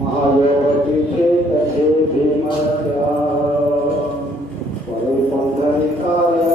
महायोगी भीमत्या परिपंधरिकाय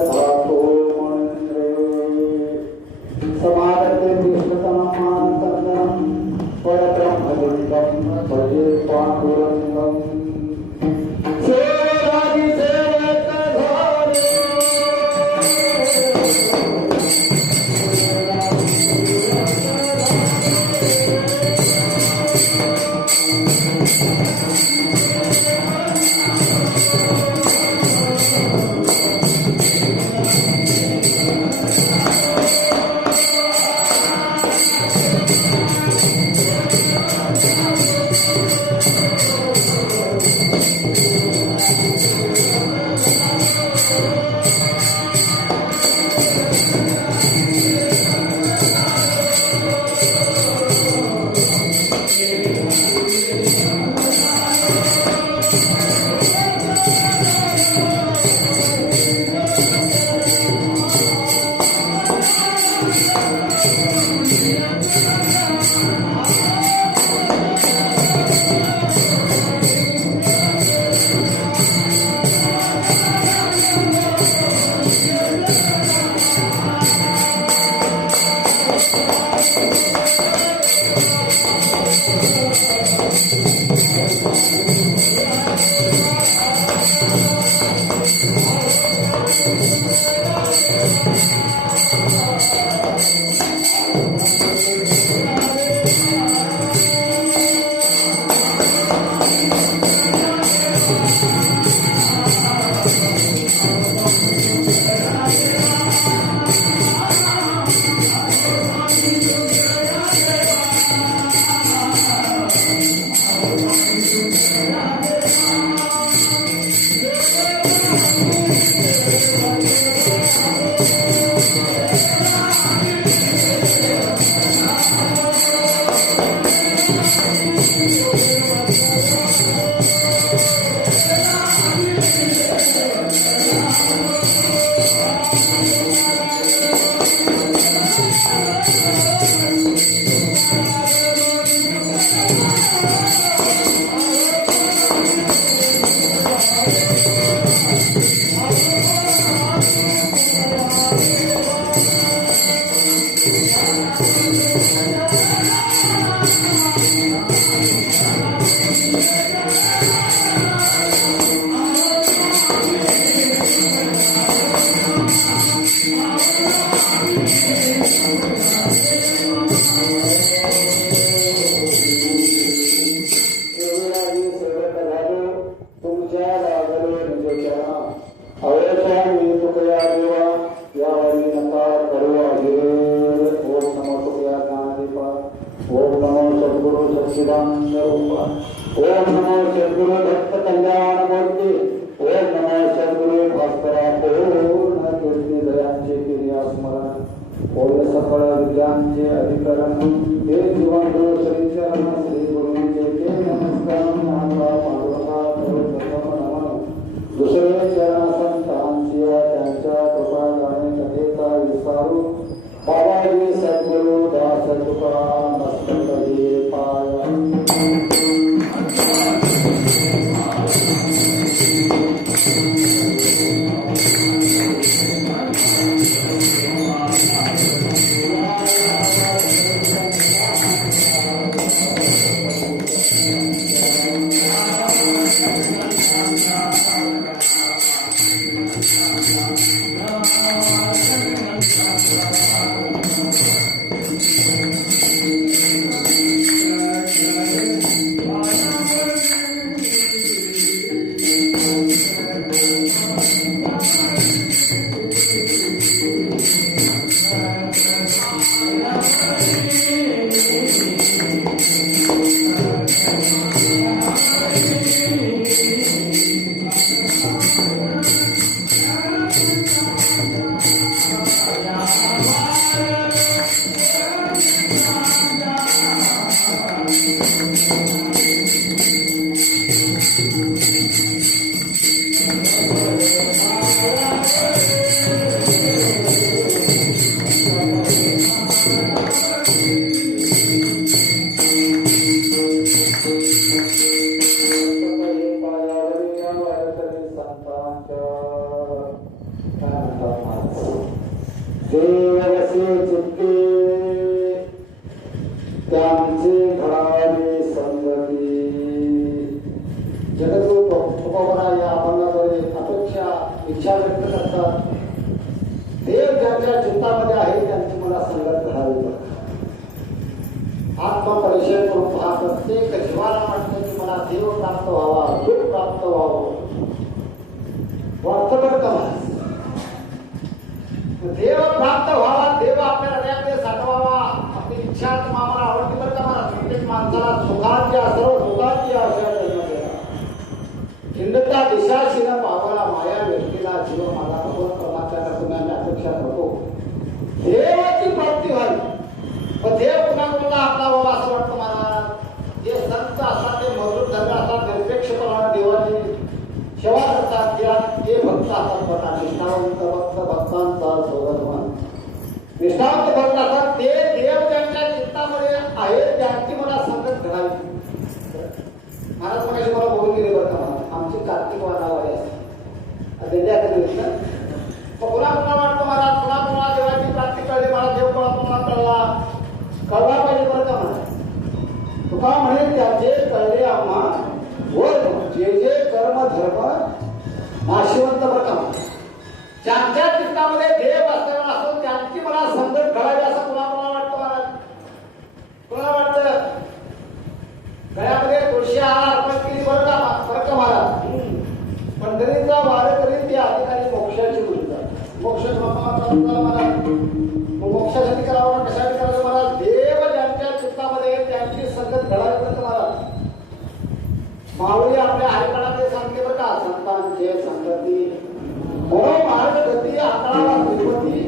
मार्ग गती आकाराला तिरुपती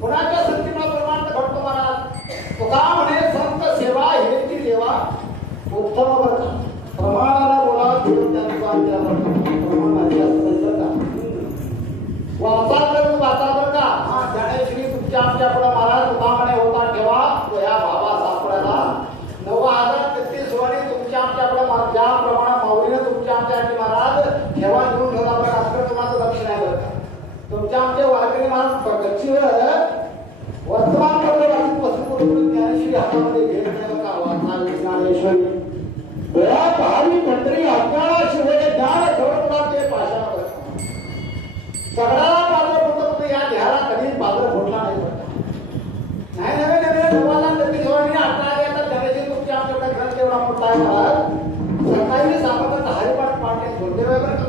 कोणाच्या संतीला प्रमाण घडतो महाराज तुका म्हणे संत सेवा हेची देवा उत्तम बरं प्रमाणाला बोला घेऊन त्यांचा प्रमाणाची असतं का वाचा तर वाचा बरं का हा ज्ञानेश्वरी तुमच्या आमच्याकडे महाराज तुका म्हणे होता ठेवा तो या भावा सापड्याला 9033 सोने तुमच्या आमच्याकडे ज्याप्रमाणे माऊलीने तुमच्या आमच्यासाठी महाराज ठेवा घेऊन ठेवला बरं असं तुम्हाला लक्ष नाही बरं का तुमच्या आमचे वारकरी महाराज गच्चीवर वर्तमानपत्र वाचून पसरून ज्ञानेश्वरी हातामध्ये घेत नाही बघा वाचना ज्ञानेश्वरी वेळा भावी मंत्री अज्ञाना शिवाय ज्ञान ठेवला ते पाषाण सगळ्याला पात्र फक्त या ध्याला कधीच पात्र फुटला नाही बघा नाही नव्हे नव्हे देवाला नक्की जेव्हा आता येतात ज्ञानेश्वरी तुमच्या आमच्याकडे ग्रंथ एवढा मोठा आहे महाराज सकाळी सापडतात हरिपाठ पाठणे बोलते वगैरे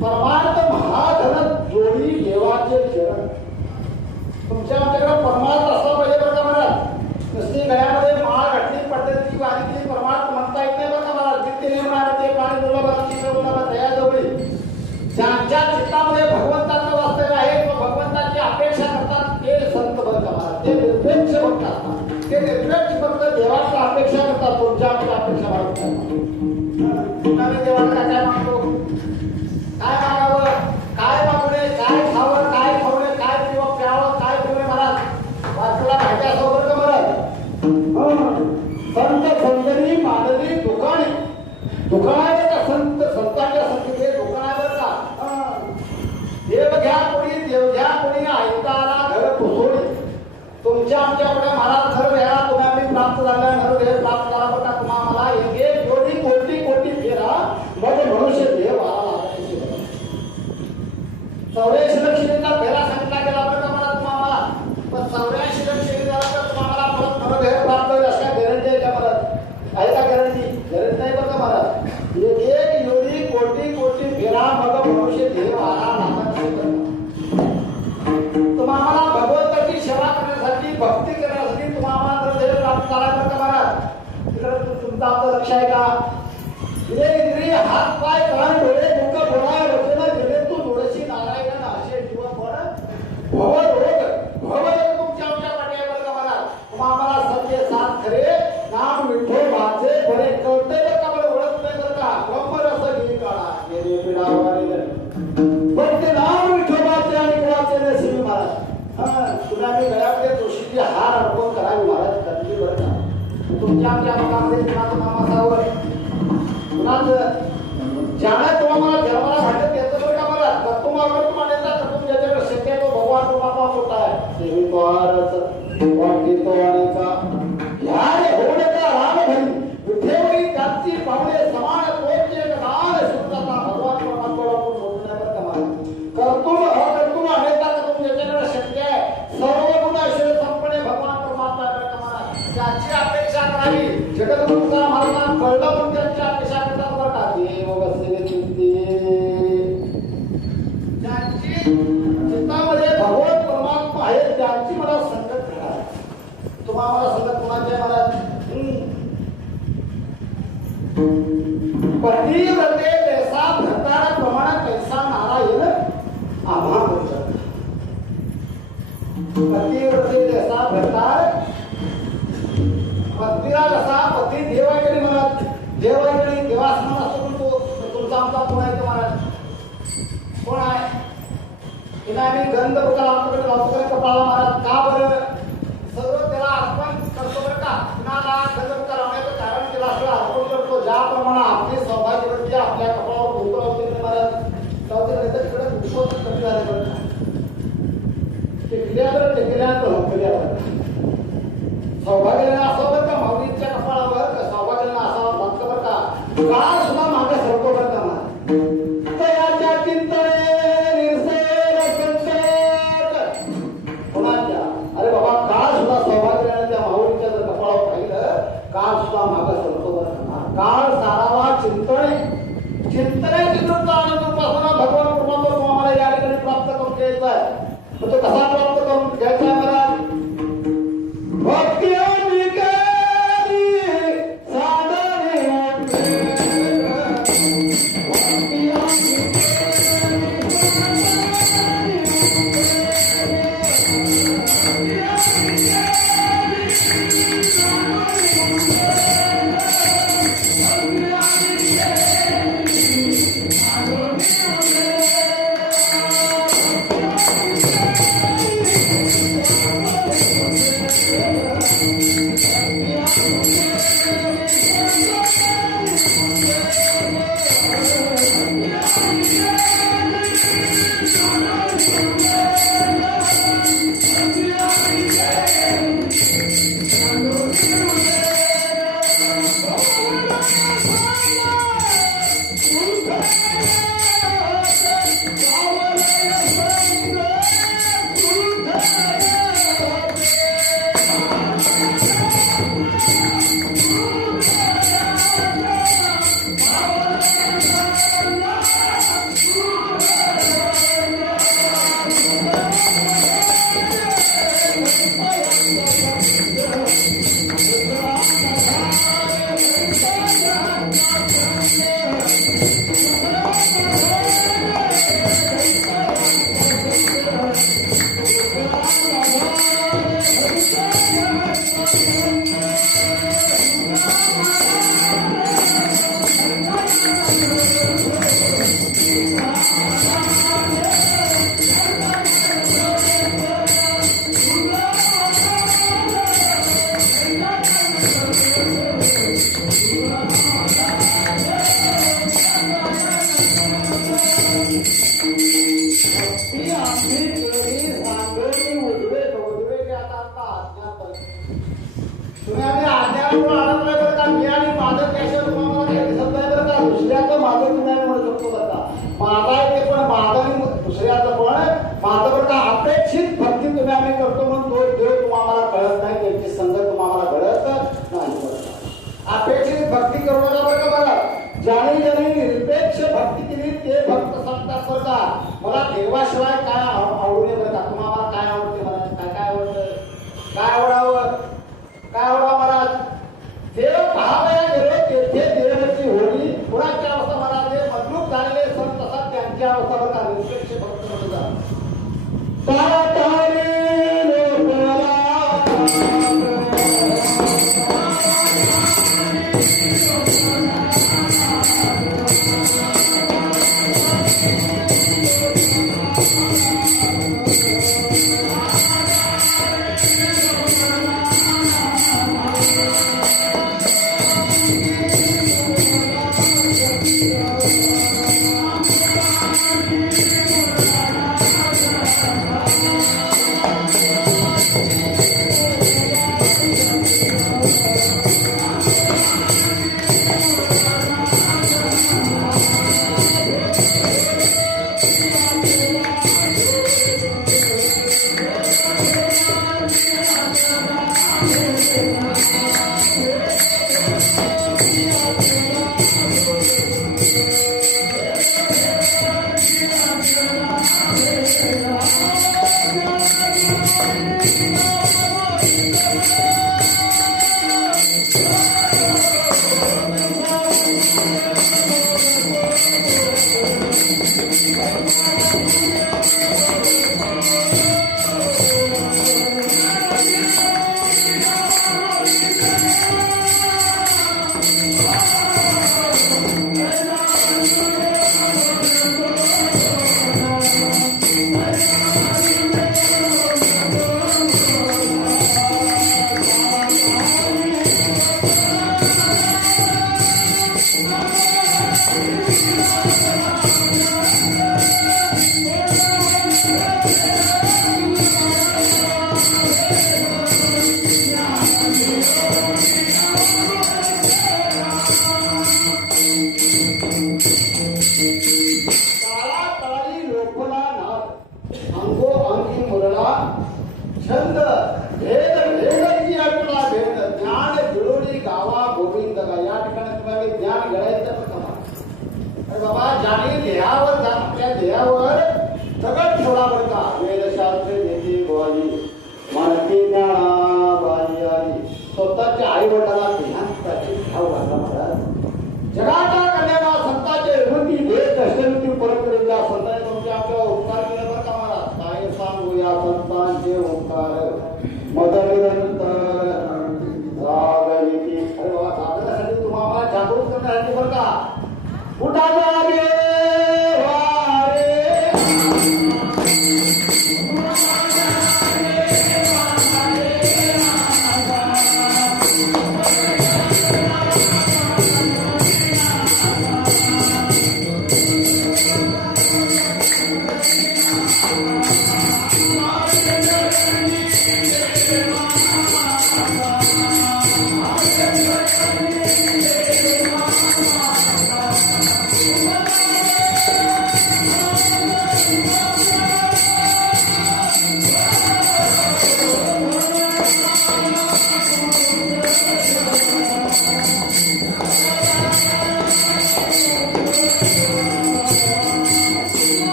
परमार्थ महाधन जोडी देवाचे चरण तुमच्या आमच्याकडे परमार्थ असला पाहिजे बरं का महाराज नुसती गळ्यामध्ये माळ घातली पद्धती वाढली परमार्थ म्हणता येत नाही बरं का महाराज जिथे नेमणार ते पाणी दुर्लभ दयाजवळी ज्यांच्या चित्तामध्ये भगवंताचं वास्तव्य आहे तो भगवंताची अपेक्षा करतात ते संत बरं का महाराज ते निरपेक्ष भक्त असतात ते निरपेक्ष भक्त देवाची अपेक्षा करतात तुमच्या आमच्या अपेक्षा मागतात तुम्ही देवाला काय मागतो काय मागावं काय मागू नये काय खावं काय खाऊ नये काय पिवं प्यावं काय पिऊ नये महाराज वाचला माहिती असं बरं का महाराज संत संतरी मानवी दुकाने दुकान आहे का संत संतांच्या संगीते दुकान आहे बरं का देव घ्या कोणी देव घ्या कोणी ऐकारा घर पुसोडी तुमच्या आमच्याकडे महाराज घर घ्या तुम्ही आम्ही प्राप्त झाल्या घर घे प्राप्त करा बरं का तुम्हा मला एक कोटी कोटी कोटी फेरा मग मनुष्य देव आला 84 लक्षणीचा फेरा सांगितला गेला बरं का मला तुम्हाला पण 84 लक्षणी झाला तर तुम्हाला परत खरं घर प्राप्त होईल अशा गॅरंटी आहे का मला आहे का गॅरंटी गॅरंटी नाही बरं का मला एक योगी कोटी कोटी फेरा मग मनुष्य देव आला तुम्हाला भगवंताची सेवा करण्यासाठी भक्ती करण्यासाठी तुम्हाला देव प्राप्त झाला बरं का महाराज तिकडे तुमचं आपलं लक्ष आहे का इंद्रिय हात पाय कान डोळे मुख बोलाय रचना गेले तू डोळ्याशी नारायण असे जीवन पण भवरोग तुमच्या आमच्या पाठी आहे बरं का महाराज तुम्हाला सत्य सात खरे नाम विठो माझे बरे कळते बरं का बरं ओळख नाही बरं का ब्रह्मरस घे काळा गेले पिढावाले पण ते नाम विठो माझे आणि कुणाचे नशीब महाराज तुला मी गळ्यामध्ये तुळशीची हार अर्पण करावी महाराज करली बरं का तुमच्या आमच्या मनामध्ये कुणाचं नाम असावं ज्याने तुम्हाला जन्माला घातलं त्याचं बरं का मला तुम्हाला ज्याच्याकडे शक्य आहे तो भगवान तुम्हाला मोठा आहे देवी पवारच वाटते तो आणि का ह्याने होणे का राम भरी विठेवरी त्याची पावले समान तोचे दान सुद्धा भगवान परमात्मा बोलून नाही बरं का मला कर्तुम अकर्तुम अनेकदा कर्तुम ज्याच्याकडे शक्य आहे सर्व गुणाश्रय संपणे भगवान परमात्मा बरं का मला त्याची अपेक्षा करावी जगद्गुरुचा महाराज कळलं पण त्यांची अपेक्षा करतात बरं का देव बसले चित्ते ज्यांची चित्तामध्ये भगवत परमात्मा आहे त्यांची मला संगत घडा तुम्हाला संगत कोणाची आहे महाराज पतिव्रते जैसा भरतार प्रमाण कैसा नारायण आम्हा बोलतात पतिव्रते जैसा भरतार पत्नीला जसा पती देवाकडे म्हणत देवाकडे देवासमान असतो पण तो तुमचा आमचा कोण आहे महाराज कोण आहे तिने आम्ही गंध बघा लावतो लावतो कपाळाला महाराज का बरं सर्व त्याला अर्पण करतो बरं का कुणाला गंध बघा लावण्याचं कारण तिला असं अर्पण करतो ज्याप्रमाणे आपली सौभाग्यवती आपल्या कपाळावर भोग लावते महाराज लावते नाही तर तिकडे दुःख कमी झाले बरं का टिकल्यावर सौभाग्याला असावं बरं का माऊलीच्या कपाळावर सौभाग्याला असावं भक्त बरं का काळ सुद्धा मागे सरतो बरं का तयाच्या चिंतने निर्सेर संकट कोणाच्या अरे बाबा काळ सुद्धा सौभाग्याला त्या माऊलीच्या जर कपाळावर पाहिलं काळ सुद्धा मागे सरतो बरं का काळ सारावा चिंतने चिंतनेची कृत आनंद उपासना भगवान परमात्मा आम्हाला या ठिकाणी प्राप्त करून घ्यायचा आहे तो कसा प्राप्त करून घ्यायचा आहे मला भक्ती माझा आहे ते पण माझं आणि दुसऱ्याचं पण माझं बरं का अपेक्षित भक्ती तुम्ही आम्ही करतो म्हणून तो देव तुम्हाला कळत नाही, त्यांची संगत तुम्हाला कळत नाही बरं का. अपेक्षित भक्ती करू नका बरं का. बरं ज्याने ज्याने निरपेक्ष भक्ती केली ते भक्त सांगतात बरं का मला देवाशिवाय काय आवडू नये बरं का. तुम्हाला काय आवडते मला काय काय आवडतं काय आवडावं काय आवडावं महाराज. देव पाहावया गेलो तेथे देवाची होळी कुणाची अवस्था म्हणाले मजलूक झालेले संत असतात त्यांची अवस्था बघा निरपेक्ष भक्त म्हणतात.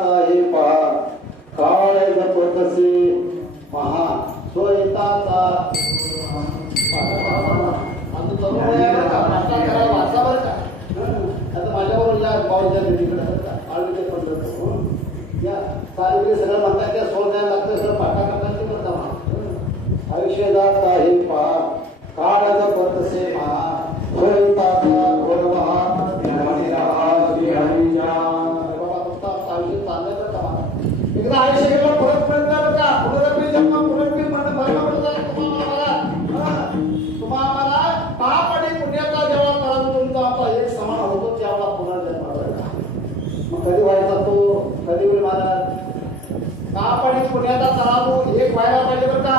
हे पहा काळ जपतसे महा स्वयताचा वाचा बरं का आता माझ्यावर या पाऊलच्या दिदीकडे आळवीचे पंढरपूर या सारे सगळं म्हणतात त्या सोड द्यायला लागतं सगळं पाठा करतात ते करता आयुष्यदात हे पहा काळ जपतसे महा स्वयताचा एकदा आयुष्याला परत मिळणार का पुनरपी जन्म पुनरपी म्हणणं भरणं पडतं तुम्हाला पाप आणि पुण्याचा जेव्हा करायला तुमचा आपला एक समान होतो त्यावेळा पुनर्जन्म मग कधी व्हायचा तो कधी होईल महाराज पाप आणि पुण्याचा तराजू एक व्हायला पाहिजे बरं का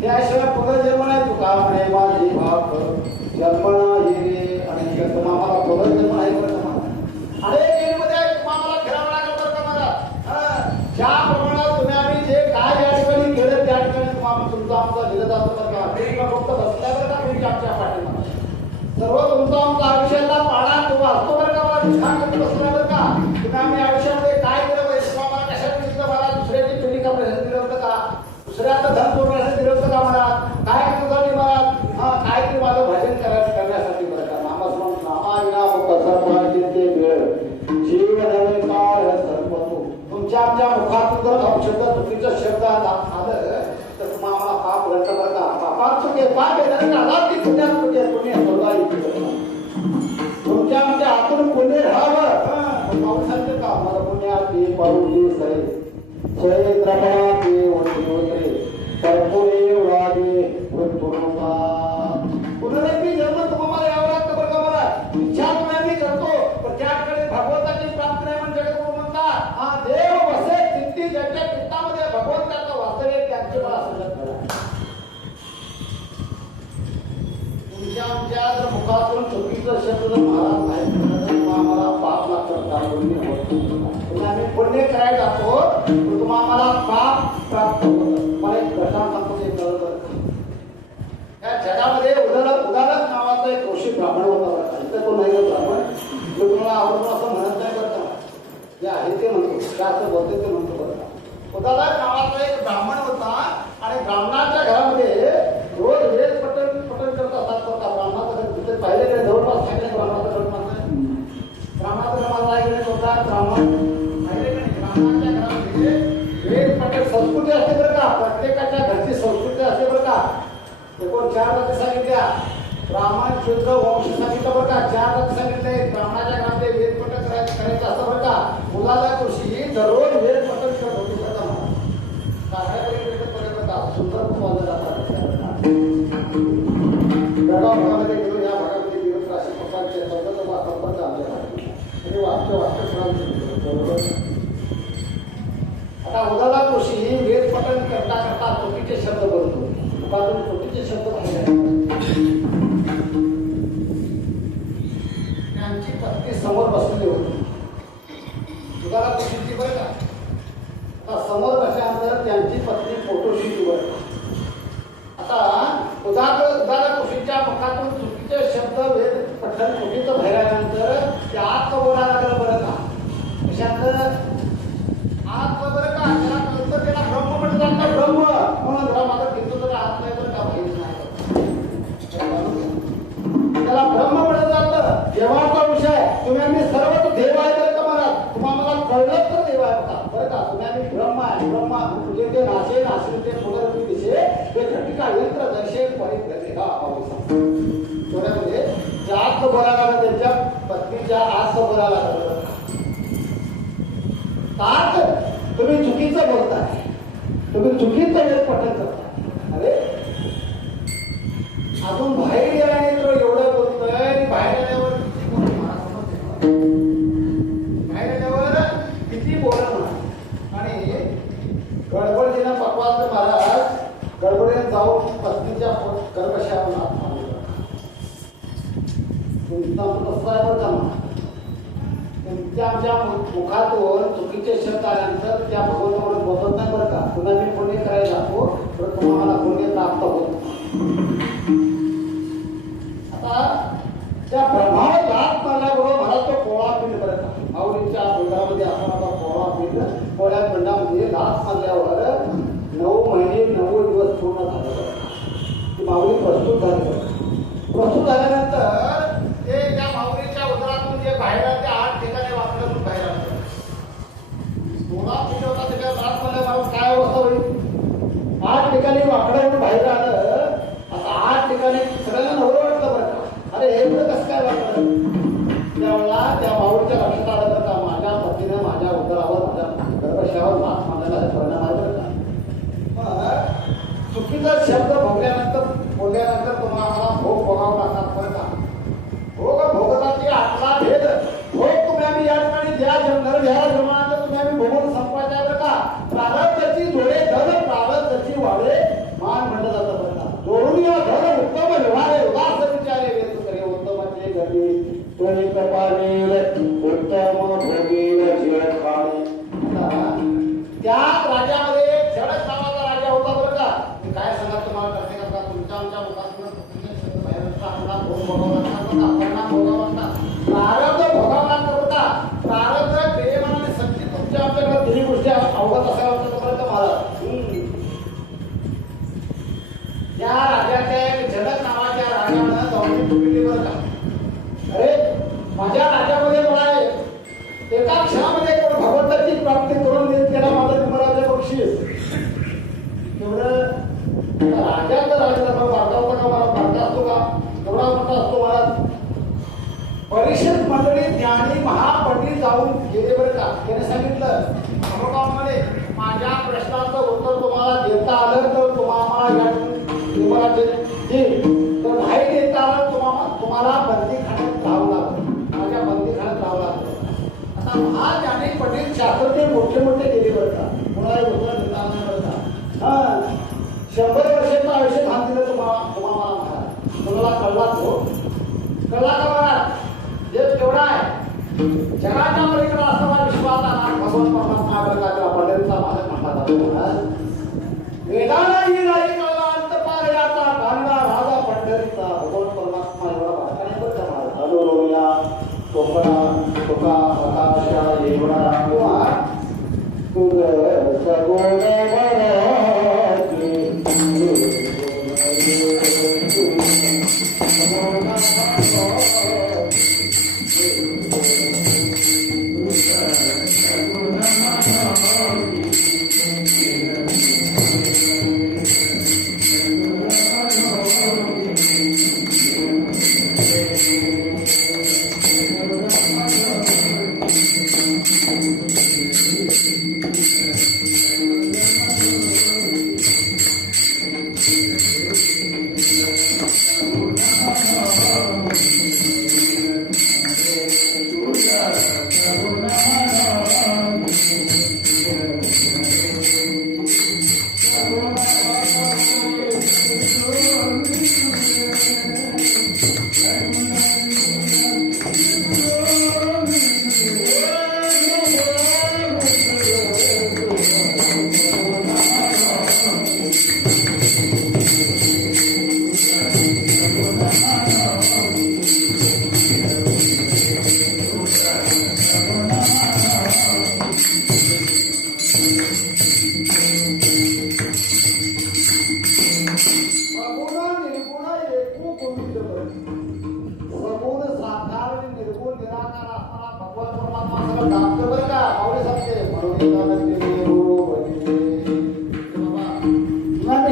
त्याशिवाय पुनर्जन्म नाही तुका म्हणे माझी बाप जन्म नाही आणि तुम्हाला पुनर्जन्म नाही बरं का अरे मध्ये तुम्हाला फिरावं लागेल बरं का मला ज्या प्रमाणात तुम्ही आम्ही जे काय या ठिकाणी केलं त्या ठिकाणी तुम्हाला तुमचा आमचा दिलं जातं बरं का फक्त बसल्या बरं का तुम्ही आमच्या पाठीमा सर्व तुमचा आमचा आयुष्याला पाडा किंवा असतो बरं का मला छान करून बसल्या बरं का तुम्ही आम्ही आयुष्यामध्ये काय केलं पाहिजे तुम्हाला कशात दिलं मला दुसऱ्याची पिढी का प्रश्न दिलं होतं का दुसऱ्याचं धन पूर्ण दिलं होतं का मला काय तुझ्यासाठी मला काहीतरी माझं भजन करण्यासाठी बरं का नामाविना ते वेळ जीवन काळ सर्वतो तुमच्या आमच्या मुखातून जर औषध चुकीचं शब्द आलं तर तुम्हाला पाप घडतं बरं का पापात चुके पाप येणार आला की पुण्यात चुके पुण्य तुमच्या आमच्या हातून पुण्य राहावं पाऊसांचं का मला पुण्यात ये पाऊली सई चैत्रपणा ते होते कर्पुरे वागे पुनरपी जन्म तुम्हाला यावं लागतं बरं का मला इच्छा तुम्ही करतो पण त्याकडे भगवंताची प्राप्ती नाही म्हणजे म्हणतात हा देव वसे चित्ती ज्यांच्या चित्तामध्ये भगवंताचा वास्तव्य त्यांचे मला समजत करा तुमच्या आमच्या जर मुखातून चुकीचं शब्द महाराज नाही आम्हाला पाप लागतात तुम्ही आम्ही पुण्य करायला जातो तर तुम्हाला पाप प्राप्त होतं मला एक प्रश्न सांगतो ते कळलं या जगामध्ये उदाहरण नावाचा एक ऋषी ब्राह्मण होता इथं तो नाही ब्राह्मण जो तुम्हाला आवडतो असं म्हणत नाही बरं का जे आहे ते म्हणतो जास्त बोलते ते म्हणतो बरं का उदाहरण नावाचा एक ब्राह्मण होता आणि ब्राह्मणाच्या घरामध्ये रोज वेद पठण करत असतात बरं का ब्राह्मणाचं तिथे पाहिजे जवळपास सांगले ब्राह्मणाचं घड माझं ब्राह्मणाचं घर माझा ऐकले होता ब्राह्मण पाहिले का नाही ब्राह्मणाच्या घरामध्ये वेद पठण संस्कृती असते बरं का प्रत्येकाच्या घरची संस्कृती असते बरं का एकूण 4 जाती सांगितल्या ब्राह्मण शूद्र वंश सांगितलं बरं का 4 जाती सांगितले ब्राह्मणाच्या घरामध्ये वेद पठण करायचं असतं बरं का मुलाला कृषी दररोज वेद पठण करत होती बरं का काय सुंदर वाजत जातात बेळगाव भागामध्ये गेलो या भागामध्ये गेलो तर अशा प्रकारचे संपर्क आमच्या वाक्य आता मुलाला कृषी वेद पठण करता करता चुकीचे शब्द बोलतो चुकीचे शब्द त्यांची पत्नी समोर बसलेली होती तुझ्याला कृषीची बरं का आता समोर बसल्यानंतर त्यांची पत्नी फोटोशूट वर आता उदाहरण कृषीच्या मुखातून चुकीचे शब्द वेद पठण चुकीचं बाहेर आल्यानंतर ते आत बोलायला लागलं बरं का कशात आत बरं का त्याला कळतं त्याला ब्रह्म म्हणत जातं ब्रह्म म्हणून माझं किती तर आत नाही बरं का माहीत नाही त्याला ब्रह्म म्हणत जातं देवाचा विषय तुम्ही आम्ही सर्वच देव आहे बरं का मला तुम्हाला कळलं तर देव आहे बरं का तुम्ही आम्ही ब्रह्म आहे ब्रह्म म्हणजे ते नाशे नाशे ते पुनरपी दिसे ते घटिका यंत्र दर्शे परिग्रहे हा थोड्यामध्ये जास्त बोलायला लागलं त्यांच्या पत्नीच्या आत बोलायला लागलं तुम्ही चुकीचं बोलताय तुम्ही चुकीचं वेद पठण करताय अरे अजून बाहेर गेल्याने तर एवढं बोलतोय आणि बाहेर आल्यावर किती बोलणं आणि गडबडीनं पकवास महाराज गडबडीने जाऊन पत्नीच्या कर्कशावर आमच्या मुखातून चुकीचे शब्द आल्यानंतर त्या भगवंताकडे बोलत नाही बरं का पुन्हा मी पुण्य करायला जातो तर तुम्हाला पुण्य प्राप्त होत आता त्या ब्रह्मावर लाभ मारल्याबरोबर मला तो पोळा पीठ बरं का माऊलीच्या डोंगरामध्ये आपण आता पोळा पीठ मास म्हणल्यावर 9 महिने 9 दिवस पूर्ण झाले. ती माऊली प्रस्तुत झाली. प्रस्तुत झाल्यानंतर ते त्या माऊलीच्या उदरातून जे बाहेर आले ते 8 ठिकाणी वाकडून बाहेर आले. 16 फीट होता त्याच्या रात म्हणल्यावर काय अवस्था होईल? 8 ठिकाणी वाकडून बाहेर आलं. आता 8 ठिकाणी सगळ्यांना नवरं वाटलं बरं का. अरे हे कसं काय वाटलं? त्यावेळेला त्या माऊलीच्या लक्षात आलं बरं का, माझ्या पतीने माझ्या उदरावर माझ्या गर्भशयावर मास मांडलेला परिणाम आहे बरं का. मग चुकीचा शब्द बोलल्यानंतर तुम्हाला भोग भोगावं लागतात बरं का. भोग भोगताची आतला भेद भोग तुम्ही आम्ही या ठिकाणी ज्या जन्मानंतर तुम्ही आम्ही भोगून संपवायचा आहे बरं का. प्रारब्धाची जोडे धन प्रारब्धाची वाढे मान म्हणलं जातं बरं का. जोडून या धन उत्तम व्यवहारे उदास विचारे वेद करे उत्तमाचे घडे त्वरित पाणीर उत्तम भोगीर जीवन खाणे. त्या राजामध्ये झडक नावाचा राजा होता बरं का. काय सांगा तुम्हाला करते करता तुमच्या आमच्या मुखातून भोग भोगावा लागतात, परिणाम भोगावा लागतात, प्रारब्ध भोगावा लागतं बरं का. प्रारब्ध प्रेमाने सच्ची तुमच्या आमच्याकडे तिन्ही गोष्टी अवगत असायला होतं बरं का मला. या राजाच्या झडक नावाच्या राजानं जाऊन फुटली बरं का. अरे माझ्या राज्यामध्ये मला एका क्षणामध्ये भगवंताची प्राप्ती करून देत गेला माझा निमराजे बक्षीस. एवढं राजाचं राजा वार्ता होता का मला वार्ता असतो का एवढा मोठा असतो मला. परिषद मंडळी ज्ञानी महापंडित जाऊन गेले बरं का. त्याने सांगितलं मध्ये माझ्या प्रश्नाचं उत्तर तुम्हाला देता आलं तर तुम्हाला तर नाही देता आलं तुम्हाला बंदीखान्यात राहावं लागतं. माझ्या बंदीखान्यात राहावं लागतं. आता महान ज्ञानी पंडित शास्त्रज्ञ मोठे मोठे गेले बरं का. कुणाला उत्तर देता आलं बरं का. 100 वर्षाचं आयुष्य घाण दिलं तुम्हाला तुम्हाला कळला का बघा. जे केवढा आहे जगाच्या पलीकडे असणारा विश्वास भगवान परमात्मा प्रकारच्या पंडितचा माझ्या म्हणतात. वेदालाही नाही कळला अंत पार याचा गांडा राजा पंढरीचा भगवान परमात्मा एवढा भाषाने बरं का. हलोया कोकणा तुका आकाशा एवढा किंवा तुझ सगोण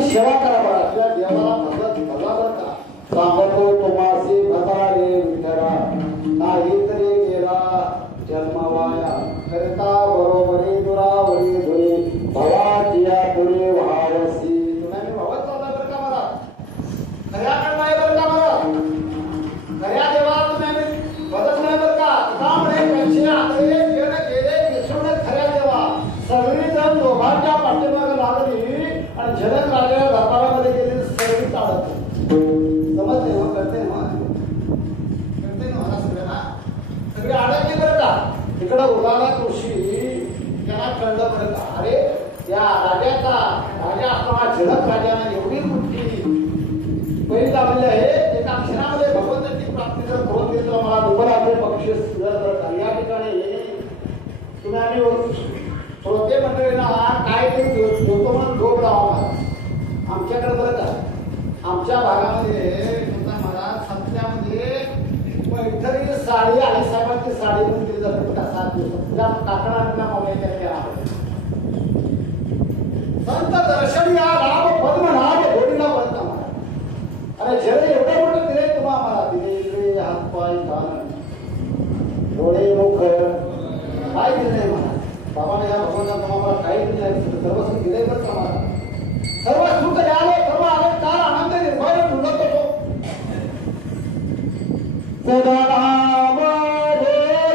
सेवा करा बरं. आपल्या देवाला भगत बघा बरं का. सांगतो तुम्हासी भगारे विठरा नाही तरी गेला जन्मवाया करता बरोबरी दुरावरी धुरी भवाचिया पुढे व्हावसी. तुम्ही भगत चालला बरं का मला. खऱ्याकडं नाही बरं का मला. खऱ्या देवाला तुम्ही भगत नाही बरं का. त्यामुळे पंचे आले गेले विसरून खऱ्या देवा सगळी जण दोघांच्या पाठीमागे लागली आणि झडक राजाच्या दरबारामध्ये गेली सगळी चालत. समजते मग करते ना सगळ्यांना सगळे अडकले बरं का. तिकडं उदाला ऋषी त्यांना कळलं बरं का. अरे या राजा असताना झडक राजाने एवढी मोठी पैल लावली आहे. एका क्षणामध्ये भगवंताची प्राप्ती जर करून दिली तर मला दुबळाचे बक्षीस जर या ठिकाणी तुम्ही आम्ही श्रोते मंडळींना काय ते झोपतो म्हणून झोप लावा. आमच्याकडे बरं का आमच्या भागामध्ये महाराज संत्र्यामध्ये पैठणी साडी आई साहेबांची साडी म्हणून दिली जाते का 7 दिवस त्या काकडांना मोबाईलच्या संत दर्शन या लाभ पद्मनाभ घोडीला बघता मला. अरे जरे एवढं मोठं दिले तुम्हा मला दिले हात पाय कान डोळे मुख काय दिले मला बाबाने या भगवान तुम्हाला काही दिलं सर्व सुख दिले बरं का मला. सर्व सुख आले सर्व आले काल आनंद निर्भय फुलत होतो. सदा नाम घोष करो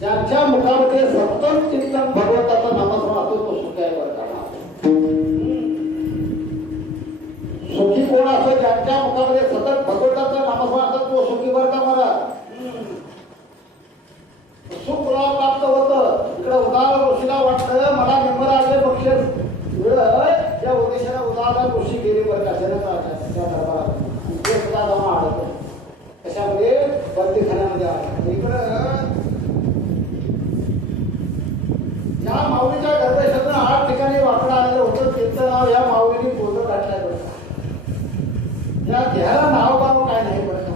ज्यांच्या मुखामध्ये सतत चिंतन भगवंताचा नामस्मरण असतो तो सुखी आहे बरं का. सुखी कोण असतो ज्यांच्या मुखामध्ये सतत भगवंताचा नामस्मरण असतो तो सुखी बरं का मला. सुख प्राप्त होतं. इकडे उदाहरण ऋषीला वाटतं मला निंबराचे बक्षीस या उद्देशाला उदाहरण ऋषी गेली बरं का त्या दरबारात ते सुद्धा जाऊन आढळतो. कशामध्ये बंदीखान्यामध्ये आढळतो. इकडं या माऊलीच्या गर्भेशातून 8 ठिकाणी वाकडं आलेलं होतं. त्याचं नाव या माऊलीने बोलत काढलंय बरं का. या घ्यायला नाव बाव काय नाही बरं का.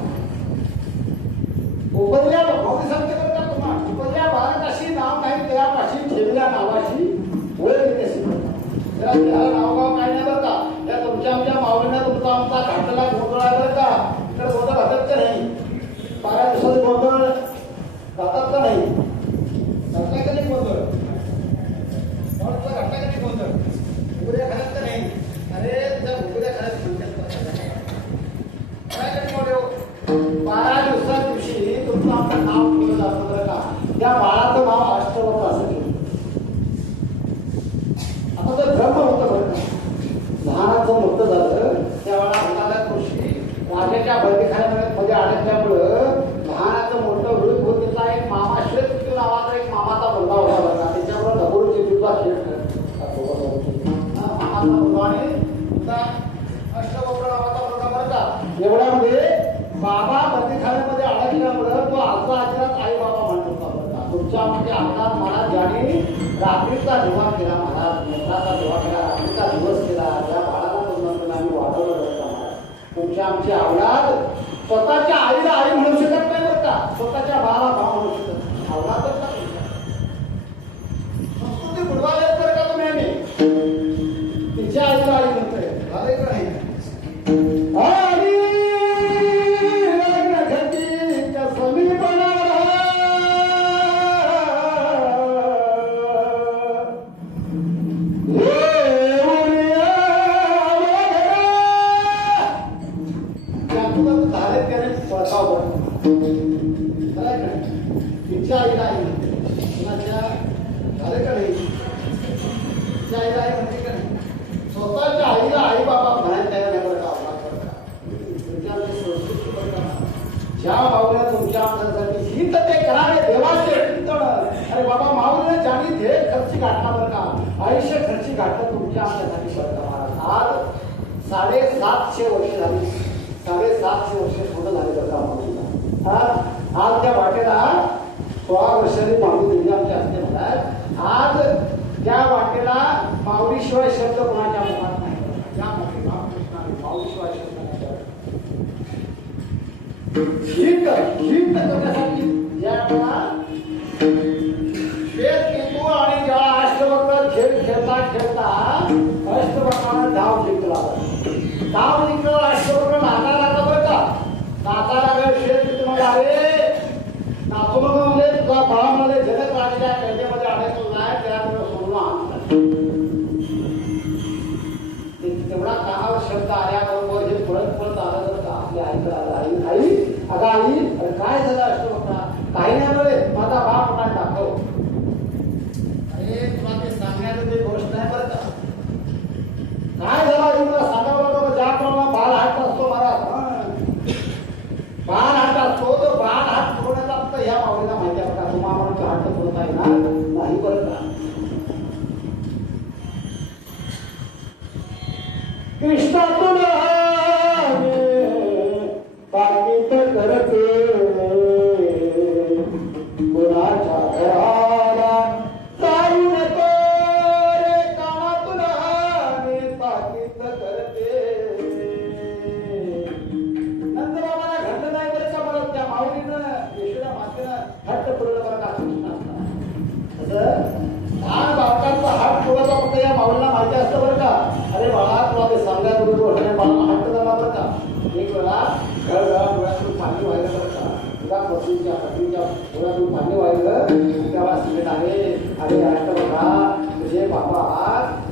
उपरल्या माऊली सांगते बरं का तुम्हाला उपरल्या भारताशी नाव नाही त्यापाशी ठेवल्या नावाशी ओळख येते. त्याला घ्यायला नाव बाव काय नाही बरं का. या तुमच्या आमच्या माऊलीनं तुमचा आमचा घाटला गोंधळ बरं का. तर गोंधळ घातत का नाही. 12 दिवसाचे गोंधळ घातात का नाही. घातलाय का नाही गोंधळ. घातला का नाही गोंधळ. उघड्या खाण्यात का नाही. अरे त्या उघड्या खाण्यात काय कधी मोठे 12 दिवसा दिवशी तुमचं आमचं नाव ठेवलं जातं बरं का. त्या बाळाचं नाव अष्टवक्र असं केलं. आता जर ब्रह्म होतं बरं का. लहानाचं मोठं झालं त्यावेळेला अंगाला कृषी राजाच्या बंदीखान्यामध्ये अडकल्यामुळं लहानाचं मोठं वृद्ध होत तिथला एक मामा श्वेत नावाचा एक मामाचा मुलगा होता बरं का. त्याच्यामुळे लगोरीची विद्वा खेळ मामाचा मुलगा आणि अष्टवक्र नावाचा मुलगा बरं का. एवढ्यामध्ये बाबा बंदीखान्यामध्ये अडकल्यामुळं तो आजचा आजीरात आई बाबा म्हणत होता बरं का. तुमच्या म्हणजे अंगात महाराज ज्याने रात्रीचा दिवा केला महाराज मोठाचा दिवा केला रात्रीचा दिवस केला त्या बाळाला तुम्हाला आम्ही वाढवलं बरं का महाराज. तुमच्या आमची आवलाद स्वतःच्या आईला आई म्हणू शकत नाही बरं का. स्वतःच्या बाळाला भाव म्हणू शकत नाही. आवलादच का संस्कृती बुडवायला बरं का तुम्ही आम्ही. तिच्या आईला आई म्हणतोय झालंय का नाही. तिच्या आईला आई म्हणते, कुणाच्या झाले का नाही, तिच्या आईला आई म्हणते का नाही, स्वतःच्या आईला आई बाबा म्हणायला तयार नाही बरं का, तुमच्यामध्ये संस्कृती बरं का, ज्या माऊलीला तुमच्या आमच्यासाठी ही तर ते करावे देवाचे कीर्तन. अरे बाबा माऊलीने ज्यानी ध्येय खर्ची घातला बरं का, आयुष्य खर्ची घातलं तुमच्या आमच्यासाठी बरं का महाराज. आज 750 वर्ष झाली, 750 वर्ष पूर्ण झाले बरं का माऊलीला. आज त्या वाटेला 16 वर्षांनी माऊली दिली आमच्या हस्ते म्हणाल. आज त्या वाटेला माऊलीशिवाय शब्द कोणाच्या मुखात नाही. त्यामध्ये रामकृष्णाने माऊलीशिवाय शब्द नाही. गीत करण्यासाठी ज्यावेळेला श्वेत केतू आणि ज्याला अष्टवक्र खेळ खेळता खेळता अष्टवक्राने धाव जिंकला. धाव जिंकला अष्टवक्र नाचा लागला बरं का. नाचा लागला श्वेत केतू मला अरे नाचू नको म्हणजे तुझा बाळा मध्ये जनक राजाच्या कैदेमध्ये अडकलो नाही त्याला सोडून आणलं. तेवढा कानावर शब्द आल्याबरोबर हे पळत पळत आलं तर का आपली आईकडे आलं. आई अगं आई अरे काय झालं अष्टवक्रा. काही नाही बरे माझा बाप मला दाखव. अरे तुला ते सांगण्याचं ते गोष्ट नाही बरं का. काय झालं आई तुला सांगावं लागलं. ज्या प्रमाणे बाल हात असतो महाराज, बाल हात असतो तो बाल हात पुरवण्याचा फक्त ह्या माऊलीला माहिती आहे बघा. तुम्हाला म्हणून हात पुरवता येणार नाही बरं का. कृष्णा तुला पाकिट करते कुणाच्या घराला जाऊ नको रे काना तुला पाकिट करते. नंतर आम्हाला घडलं नाही बरं का. मला त्या माऊलीनं यशोदा मातेनं हट्ट पुरवलं बरं का. लहान बालकांचा हात पुरवता फक्त या माऊलीला माहिती असतं बरं का. अरे बाळा तुला ते सांगायला बरोबर बाळाला हट्ट झाला बरं का. एक वेळा डोळ्यातून पाणी व्हायला बरं का. तुला पशूंच्या पशूंच्या डोळ्यातून पाणी व्हायलं तेव्हा सिमेंट आहे. अरे हट्ट बघा तुझे बाबा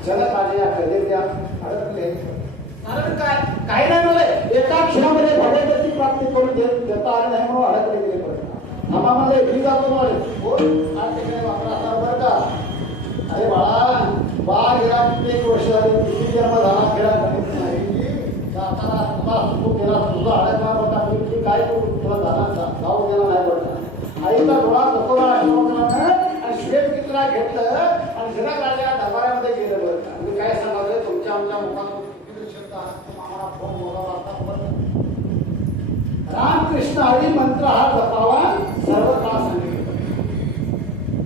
जनक आले या कैदेत अडकले. कारण काय काही नाही मला एका क्षणामध्ये भाड्याची प्राप्ती करून देता आली नाही म्हणून अडकले गेले बरं का. आम्हामध्ये ही जातो आज ठिकाणी वापरा असणार बरं का. अरे बाळा बाळ गेला 1 वर्ष झाली किती जन्म झाला खेळा गणित नाही जाताना तुला तू गेला तुझा अडकला बघा मी काय करू तुला जाणार जाऊ गेला नाही बघा. आईचा डोळा चकोला आणि श्वेत कितीला घेतलं आणि जनक राजा दरबारामध्ये गेलं बरं का. मी काय सांगायचं तुमच्या आमच्या मुखातून किती शब्द आम्हाला फोन बोलावा लागतात बरं. रामकृष्ण हरी मंत्र हा जपावा सर्व काळ सांगितलं.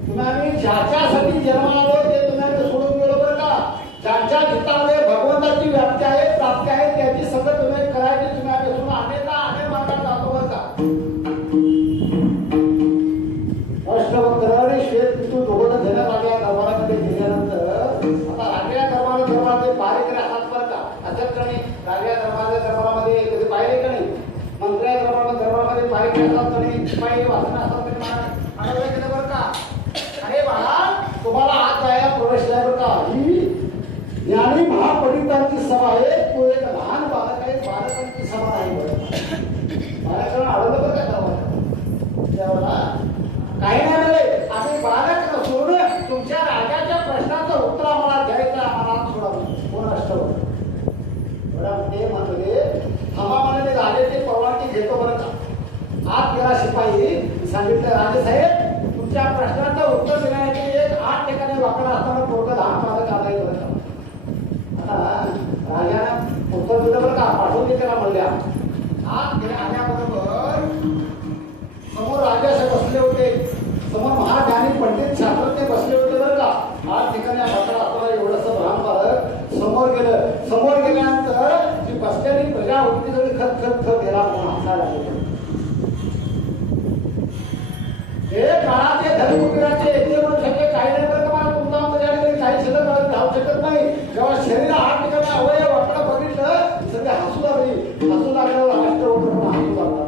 तुम्ही ज्याच्यासाठी जन्माला आलो ते तुम्ही सोडून गेलो बरं का. ज्यांच्या चित्तामध्ये भगवंताची व्याप्ती आहे प्राप्ती आहे त्याची सगळं तुम्ही करायची. तुम्ही सोडून अनेक मार्गात जातो बरं का. अष्टवक्र आणि श्वेत केतू दोघं जनक राजा दरबारामध्ये गेल्यानंतर आता राजा दरबारामध्ये पारेकरी असतात बरं का. असंच नाही राजा दरबारामध्ये कधी पाहिले का नाही. मंत्र्या दरबारामध्ये पारेकरी असतात आणि शिपाई वाचन असतात तरी केलं बरं का. अरे बाळा तुम्हाला आज जायला प्रवेश नाही बरं का. ही ज्ञानी महापंडितांची सभा आहे. तो एक लहान बालक आहे बालकांची सभा नाही बरं. बालकांना आढळलं बरं का त्यावेळेला काही नाही झाले. आम्ही बालक नसून तुमच्या राजाच्या प्रश्नाचं उत्तर आम्हाला द्यायचं आम्हाला सोडावं. कोण असतं ते म्हणले थांबा म्हणाले राजे ते परवानगी घेतो बरं का. आत गेला शिपाई सांगितलं राजेसाहेब तुमच्या प्रश्नाचं उत्तर देण्यासाठी एक 8 ठिकाणी वाकडा असताना पोरगं लहान बालक आलाय बरं का. आता राजाने उत्तर दिलं बरं का. पाठवून त्याला म्हणल्या. आत गेल्या आल्याबरोबर समोर राजासाहेब बसले होते. समोर महाज्ञानी पंडित शास्त्रज्ञ बसले होते बरं का. 8 ठिकाणी वाकडा असताना एवढंसं लहान बालक समोर गेलं. समोर गेल्यानंतर जी बसलेली प्रजा होती तरी खत खत खत गेला म्हणून हसायला लागले. हे काळाचे धर्मवीराचे येते म्हणून शक्य काही नाही बरं का. मला तुमचा आमच्या काही शिल्लक धावू शकत नाही. जेव्हा शरीर 8 ठिकाणी अवयव वाकडा बघितलं सगळे हसू लागली. हसू लागल्यावर अष्टवक्र हसू लागला.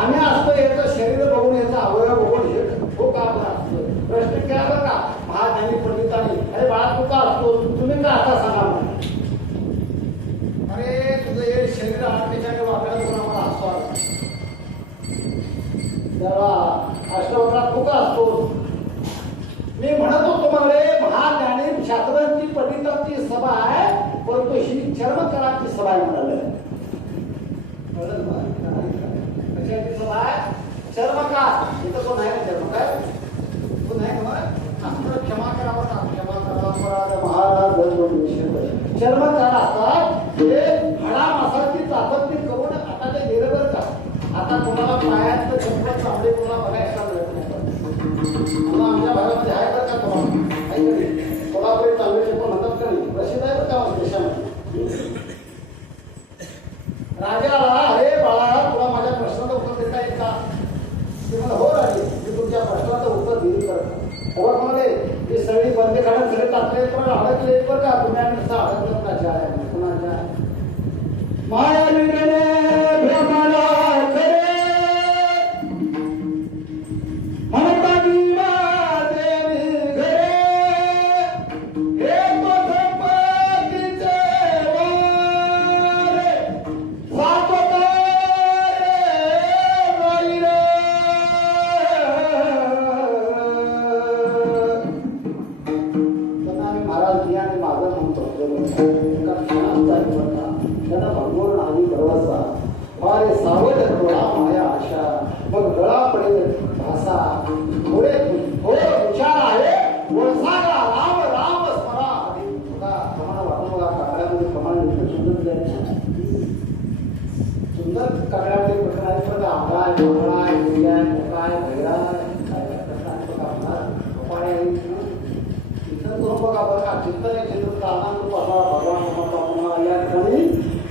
आम्ही असतो याचं शरीर बघून याचा अवयव बघून हे हो का आपण असतो प्रश्न केला बरं का महाज्ञानी पंडितांनी. अरे बाळा तू का असतो तुम्ही का आता सांगा म्हणा. अरे तुझं हे शरीर 8 ठिकाणी वाकडा करून आम्हाला हसू आला. त्याला अष्टवक्रात तू का असतो? मी म्हणत होतो म्हणजे महाज्ञानी शास्त्रांची पंडितांची सभा आहे, परंतु ही चर्मकारांची सभा आहे म्हणाले. कशाची सभा आहे? चर्मकार. इथं कोण आहे ना चर्मकार? कोण आहे ना? क्षमा करा बघा, क्षमा करा महाराज. चर्मकार असतात ते हाडा मासाची चाचपणी करून आता ते गेलं बरं का. आता कोणाला पायात चप्पल चांगले कोणाला बघायला मिळत नाही. आमच्या भागामध्ये आहे बरं का तुम्हाला कोल्हापुरी चांगले चप्पल म्हणतात का नाही? प्रसिद्ध आहे बरं का देशामध्ये. राजाला अरे बाळा तुला माझ्या प्रश्नाचं उत्तर देता येईल का? ते मला हो राजे मी तुमच्या प्रश्नाचं उत्तर दिली बरं का. तेव्हा म्हणाले की सगळी बंदी काढून सगळे टाकले पण अडकले बरं का. तुम्ही आणि नुसतं अडकलं का आहे कुणाच्या माया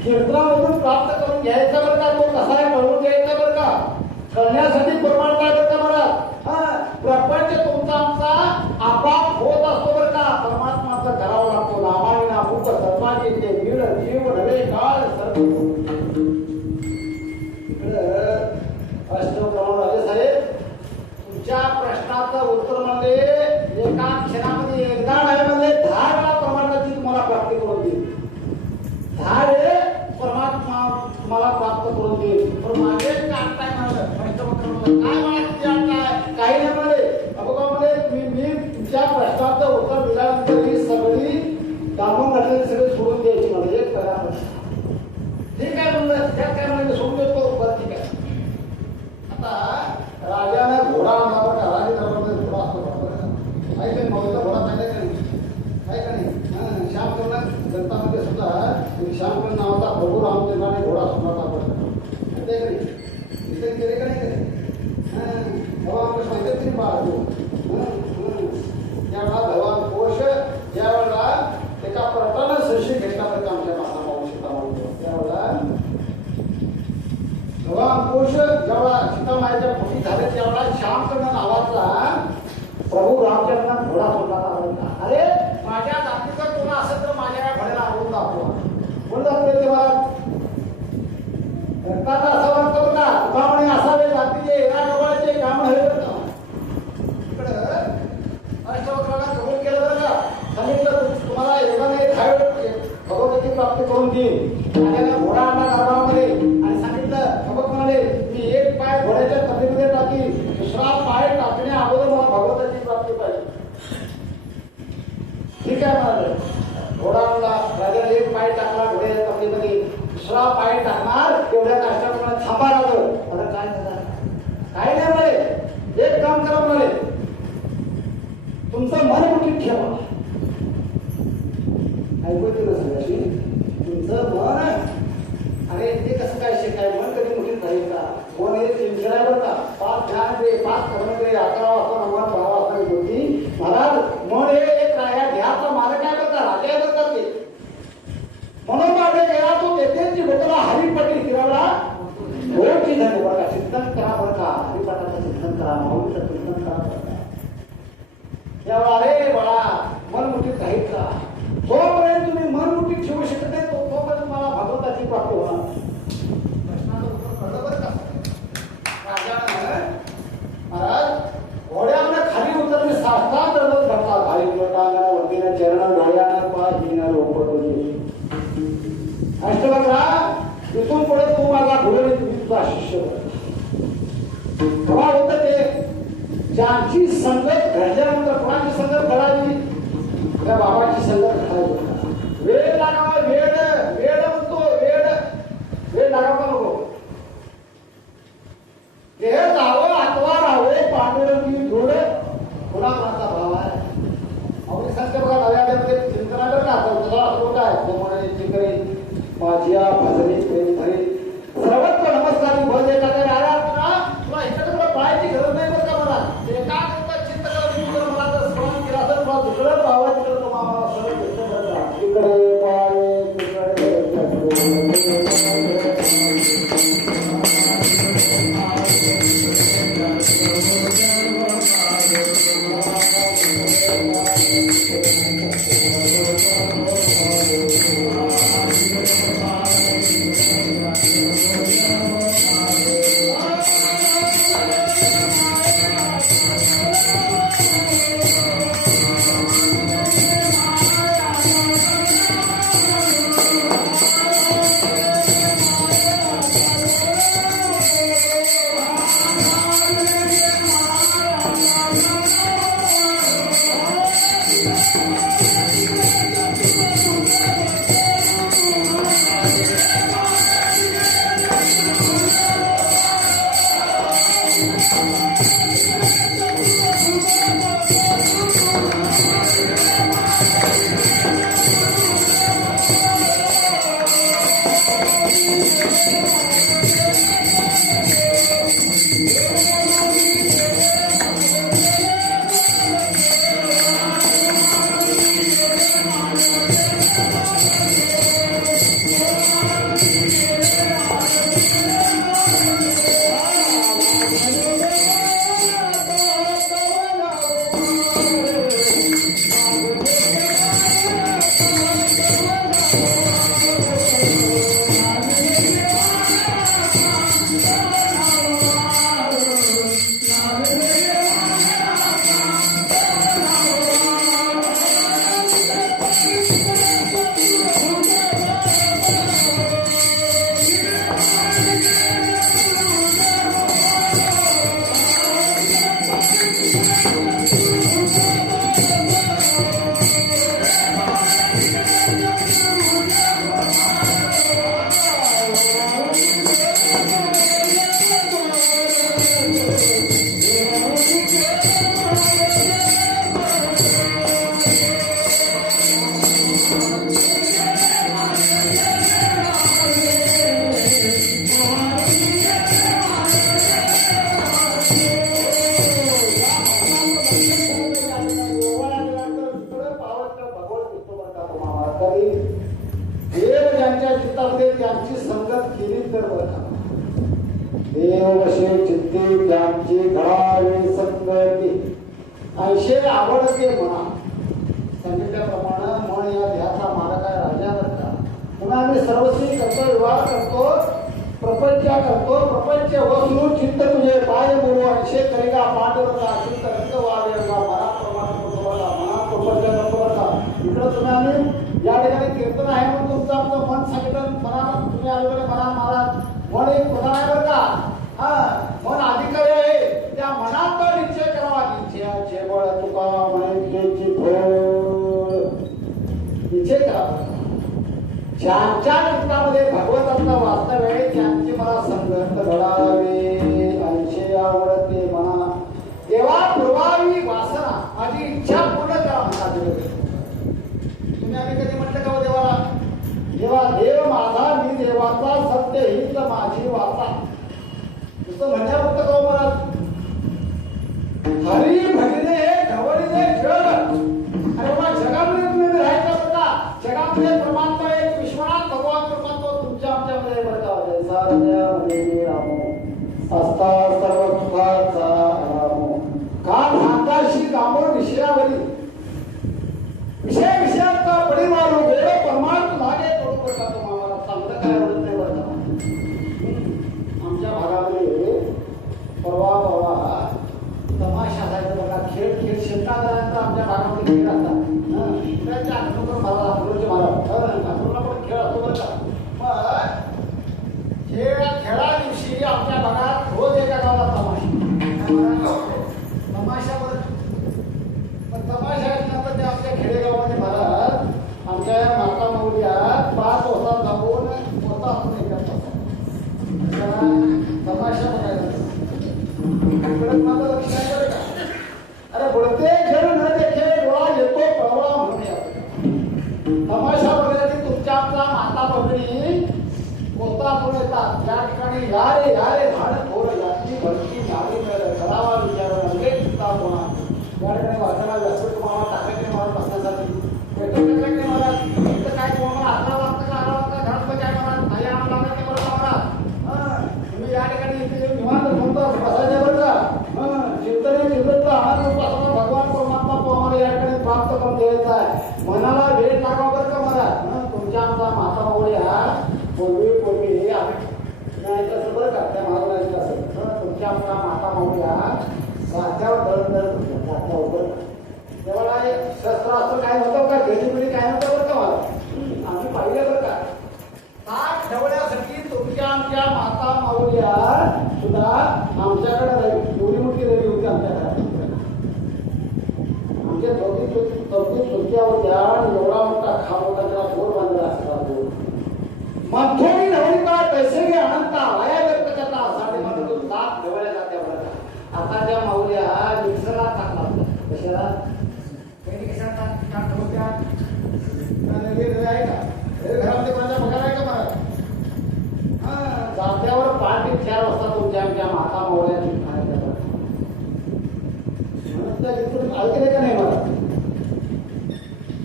कीर्तनामधून प्राप्त करून घ्यायचा बरं का. तो कसा आहे म्हणून घ्यायचा बरं का. करण्यासाठी प्रमाण काय बरं का मला. प्रपंच तुमचा आमचा आपाप होत असतो बरं का. परमात्माचा करावा लागतो. नामाविना भूक सर्वांची ते वीड जीव नवे काळ सर्व. इकडं अष्टप्रमाण राजे साहेब तुमच्या प्रश्नाचं उत्तर म्हणजे एका क्षणामध्ये एकदा नाही म्हणजे 10 वेळा प्रमाणाची तुम्हाला प्राप्ती करून देईल. 10 वेळ परमात्मा तुम्हाला प्राप्त करून देईल. पण मागे काय म्हणलं काय माहिती आणताय काही नाही म्हणाले. बघा म्हणे मी तुमच्या प्रश्नाचं उत्तर दिल्यानंतर ही सगळी दामून घातलेली सगळी सोडून द्यायची म्हणजे एक करा. ठीक आहे म्हणलं त्यात काय म्हणजे सोडून देतो बरं ठीक आहे. आता राजाने घोडा आणला बरं का. राजे दरबारात घोडा असतो बरं का. ऐकलं मग घोडा पाहिजे का नाही? आहे का नाही? श्यामकर्ण ग्रंथामध्ये सुद्धा श्यामकर्ण नावाचा प्रभू रामचंद्राने घोडा सोडला पडला ते कधी इथे केले का नाही कधी? भगवान कृष्ण माहिती पाहतो त्यावेळा भगवान कोश ज्यावेळेला एका प्रतानं संशय घेतला पाहिजे आमच्या माता सीतामाईचा. त्यावेळेला भगवान कोश जेव्हा सीतामाईच्या पोटी झाले त्यावेळेला श्यामकर्ण नावाचा प्रभू रामचंद्राने घोडा सोडला होता. अरे माझ्या जातीचा कोण असेल तर माझ्या घोड्याला आवडून दाखवा. कोण दाखवले तेव्हा रक्ताचा असा वाटतो का तुकामणे असावे जातीचे येणारे काम आहे बरं का. इकडं अष्टवक्राला कबूल केलं बरं का. सांगितलं तुम्हाला एवढा नाही 10 वेळ भगवतीची प्राप्ती करून देईल. राजाने घोडा आणला दरबारामध्ये आणि सांगितलं भगवत म्हणाले मी एक पाय घोड्याच्या तबेमध्ये टाकी दुसरा पाय टाकण्या अगोदर मला भगवताची प्राप्ती पाहिजे. ठीक आहे म्हणाले. घोडा आणला राजाने एक पाय टाकला घोड्याच्या तबेमध्ये दुसरा पाय टाकणार एवढ्या कष्टाप्रमाणे थांबा लागलं. आता काय झालं काय नाही म्हणाले. एक काम करा म्हणाले तुमचं मन मुठीत ठेवा. ऐकू येते ना सगळ्याशी तुमचं मन. अरे ते कसं काय शिकाय मन कधी मुठीत राहील का? मन हे चिंचण्यावर का 5 ध्यान दे 5 कर्म दे 11 वाजता 9 12 वाजता होती महाराज. मन हे एक राया ध्याचा मालक आहे बरं का. राजा आहे बरं का ते. म्हणून माझे गेला तो तेथेची लोकांना हरिपटी फिरवला ओळखी झाली बरं का. चिंतन करा बरं का. हरिपाठाचं चिंतन करा भाऊचं चिंतन करा बरं का. तेव्हा अरे बाळा मन मुठीत राहील का. जोपर्यंत तुम्ही मन मुठीत ठेवू शकत नाही तोपर्यंत तुम्हाला भगवंताची प्राप्ती होणार. प्रश्नाचं उत्तर कळलं बरं का. राजानं महाराज घोड्यामध्ये खाली उतरले साष्टांग दंडवत घातला. खाली लोटांना वतीनं चरण डोळ्यानं पाय घेणं रोपट होते. अष्टवक्रा इथून पुढे तू माझा गुरु तुम्ही तुझा शिष्य. तेव्हा होतं ते ज्यांची संगत घडल्यानंतर कोणाची संगत घडावी, त्या बाबाची संगत घडावी. वेळ लागावा, वेळ वेळ म्हणतो, वेळ लागावा नको. हे जावं अथवा राहावं पांडुरंगी धुळ गुलाबाचा भाव आहे. आपण सांगते बघा नव्यामध्ये चिंतनाकडे का काय त्यामुळे चिकरी माझ्या भजनी प्रेम धरी सर्वत्र नमस्कार भज एखाद्या राजा तुला इकडे तुला पाहायची गरज नाही बरं का मला एका चिंत कर मला जर स्मरण केला तर तुला दुसरं भावा तिकडे तो आम्हाला सरळ इकडे पाय तिकडे देव ज्यांच्या चित्तामध्ये त्यांची संगत केली तर बघा देव वशे चित्ते त्यांची घडावे संगती ऐशे आवडते म्हणा सांगितल्याप्रमाणे मन या ध्यासा मालक आहे राजावर का पुन्हा आम्ही सर्वस्वी करतो व्यवहार करतो प्रपंच करतो प्रपंच वसू चित्त तुझे पाय बोलू ऐशे करेगा पांडुरंगा चित्त रक्त वावेगा मना प्रमाण बघा मना प्रपंच नको बघा इकडं तुम्ही आम्ही या ठिकाणी कीर्तन आहे म्हणून तुमचं आमचं मन सांगितलं मना तुम्ही आलेले मना महाराज मन एक प्रधान आहे बरं का मन अधिकारी आहे त्या मनात निश्चय करावा निश्चयाचे बळ तुका म्हणजेची फळ निश्चय करावा ज्यांच्या चित्तामध्ये भगवंताचा वास्तव आहे त्यांची मला संगत घडावे ऐशे आवडते म्हणा देवा पुरवावी वासना माझी इच्छा पूर्ण करा म्हणा तुम्ही आम्ही कधी म्हटलं का देवाला जेव्हा देव माझा मी देवाचा सत्य हीच माझी वाचा नुसतं म्हणण्यापुरतं का महाराज हरी भजने ढवळीने खेळ अरे बाबा जगामध्ये तुम्ही राहायचं का जगामध्ये परमात्मा एक विश्वनाथ भगवान परमात्मा तुमच्या आमच्यामध्ये बरकावले रामो असता सर्व सुखाचा रामो का भांगाशी दामो विषयावरी विषयाचा पडी मारू वेळ परमार्थ लागे पडू पडला तो आम्हाला चांगलं काय आवडत नाही बरं आमच्या भागामध्ये परवा तमाशा असायचा बघा खेळ शेतात आमच्या भागामध्ये खेळ असतात त्याच्या आठवण मला पण खेळ असतो बरं का मग खेळा दिवशी आमच्या भागात रोज एका गावात तमाशा तमाशा बरं पण तमाशा असल्यानंतर ते आमच्या खेडेगावामध्ये महाराज आमच्या माता माऊल्या 5 वाजता जाऊन होता आपण एकत्र तमाशा बघायला इकडे माझं लक्ष नाही बरं का. अरे बोलते जण न देखे डोळा येतो प्रवाह म्हणून तमाशा बघायची तुमच्या आमचा माता भगिनी होता आपण येतात या ठिकाणी या रे झाड थोर याची भरती नावी घरावा विचार कोणा या ठिकाणी वाचना व्यासपीठ तुम्हाला टाकायचे मला बसण्यासाठी मला इथं काय तुम्हाला 11 वाजता 11 वाजता घरात काय म्हणा नाही आम्हाला लागत नाही बरं मला तुम्ही या ठिकाणी इथे निवांत म्हणतो बसायचे बरं का चिंतन आनंद उपासना भगवान परमात्मा आम्हाला या ठिकाणी प्राप्त करून द्यायचा आहे मनाला वेळ लागावा बरं का मला तुमच्या आमचा माता माऊल्या पूर्वी आम्ही नाही तसं बरं का त्या महाराजांचं असं तुमच्या आमचा माता माऊल्या गात्यावर दळण गात्यावर बरं तेव्हा शस्त्र असं काय नव्हतं का घेणी काय नव्हतं बरं का मला आम्ही पाहिलं बरं का ताट ठेवण्यासाठी तुमच्या आमच्या माता माऊल्या सुद्धा आमच्याकडे एवढी मोठी रवी होती आमच्या घरात आमच्या चौथी चौथ्यावर द्या एवढा मोठा खामोठा त्याला जोर बांधला असता मंथोडी नवरीका पैसे घे अनंता वाया व्यक्त करता साडेमध्ये ताट ठेवल्या जात्या बरं का आता ज्या माऊल्या मिक्सरला टाकला कशाला कशाला ताट ठेवत्या आहे का घरामध्ये कोणाचा पगार आहे का मला जात्यावर 5:30 वाजता तुमच्या आमच्या माता मावळ्या ऐकले का नाही मला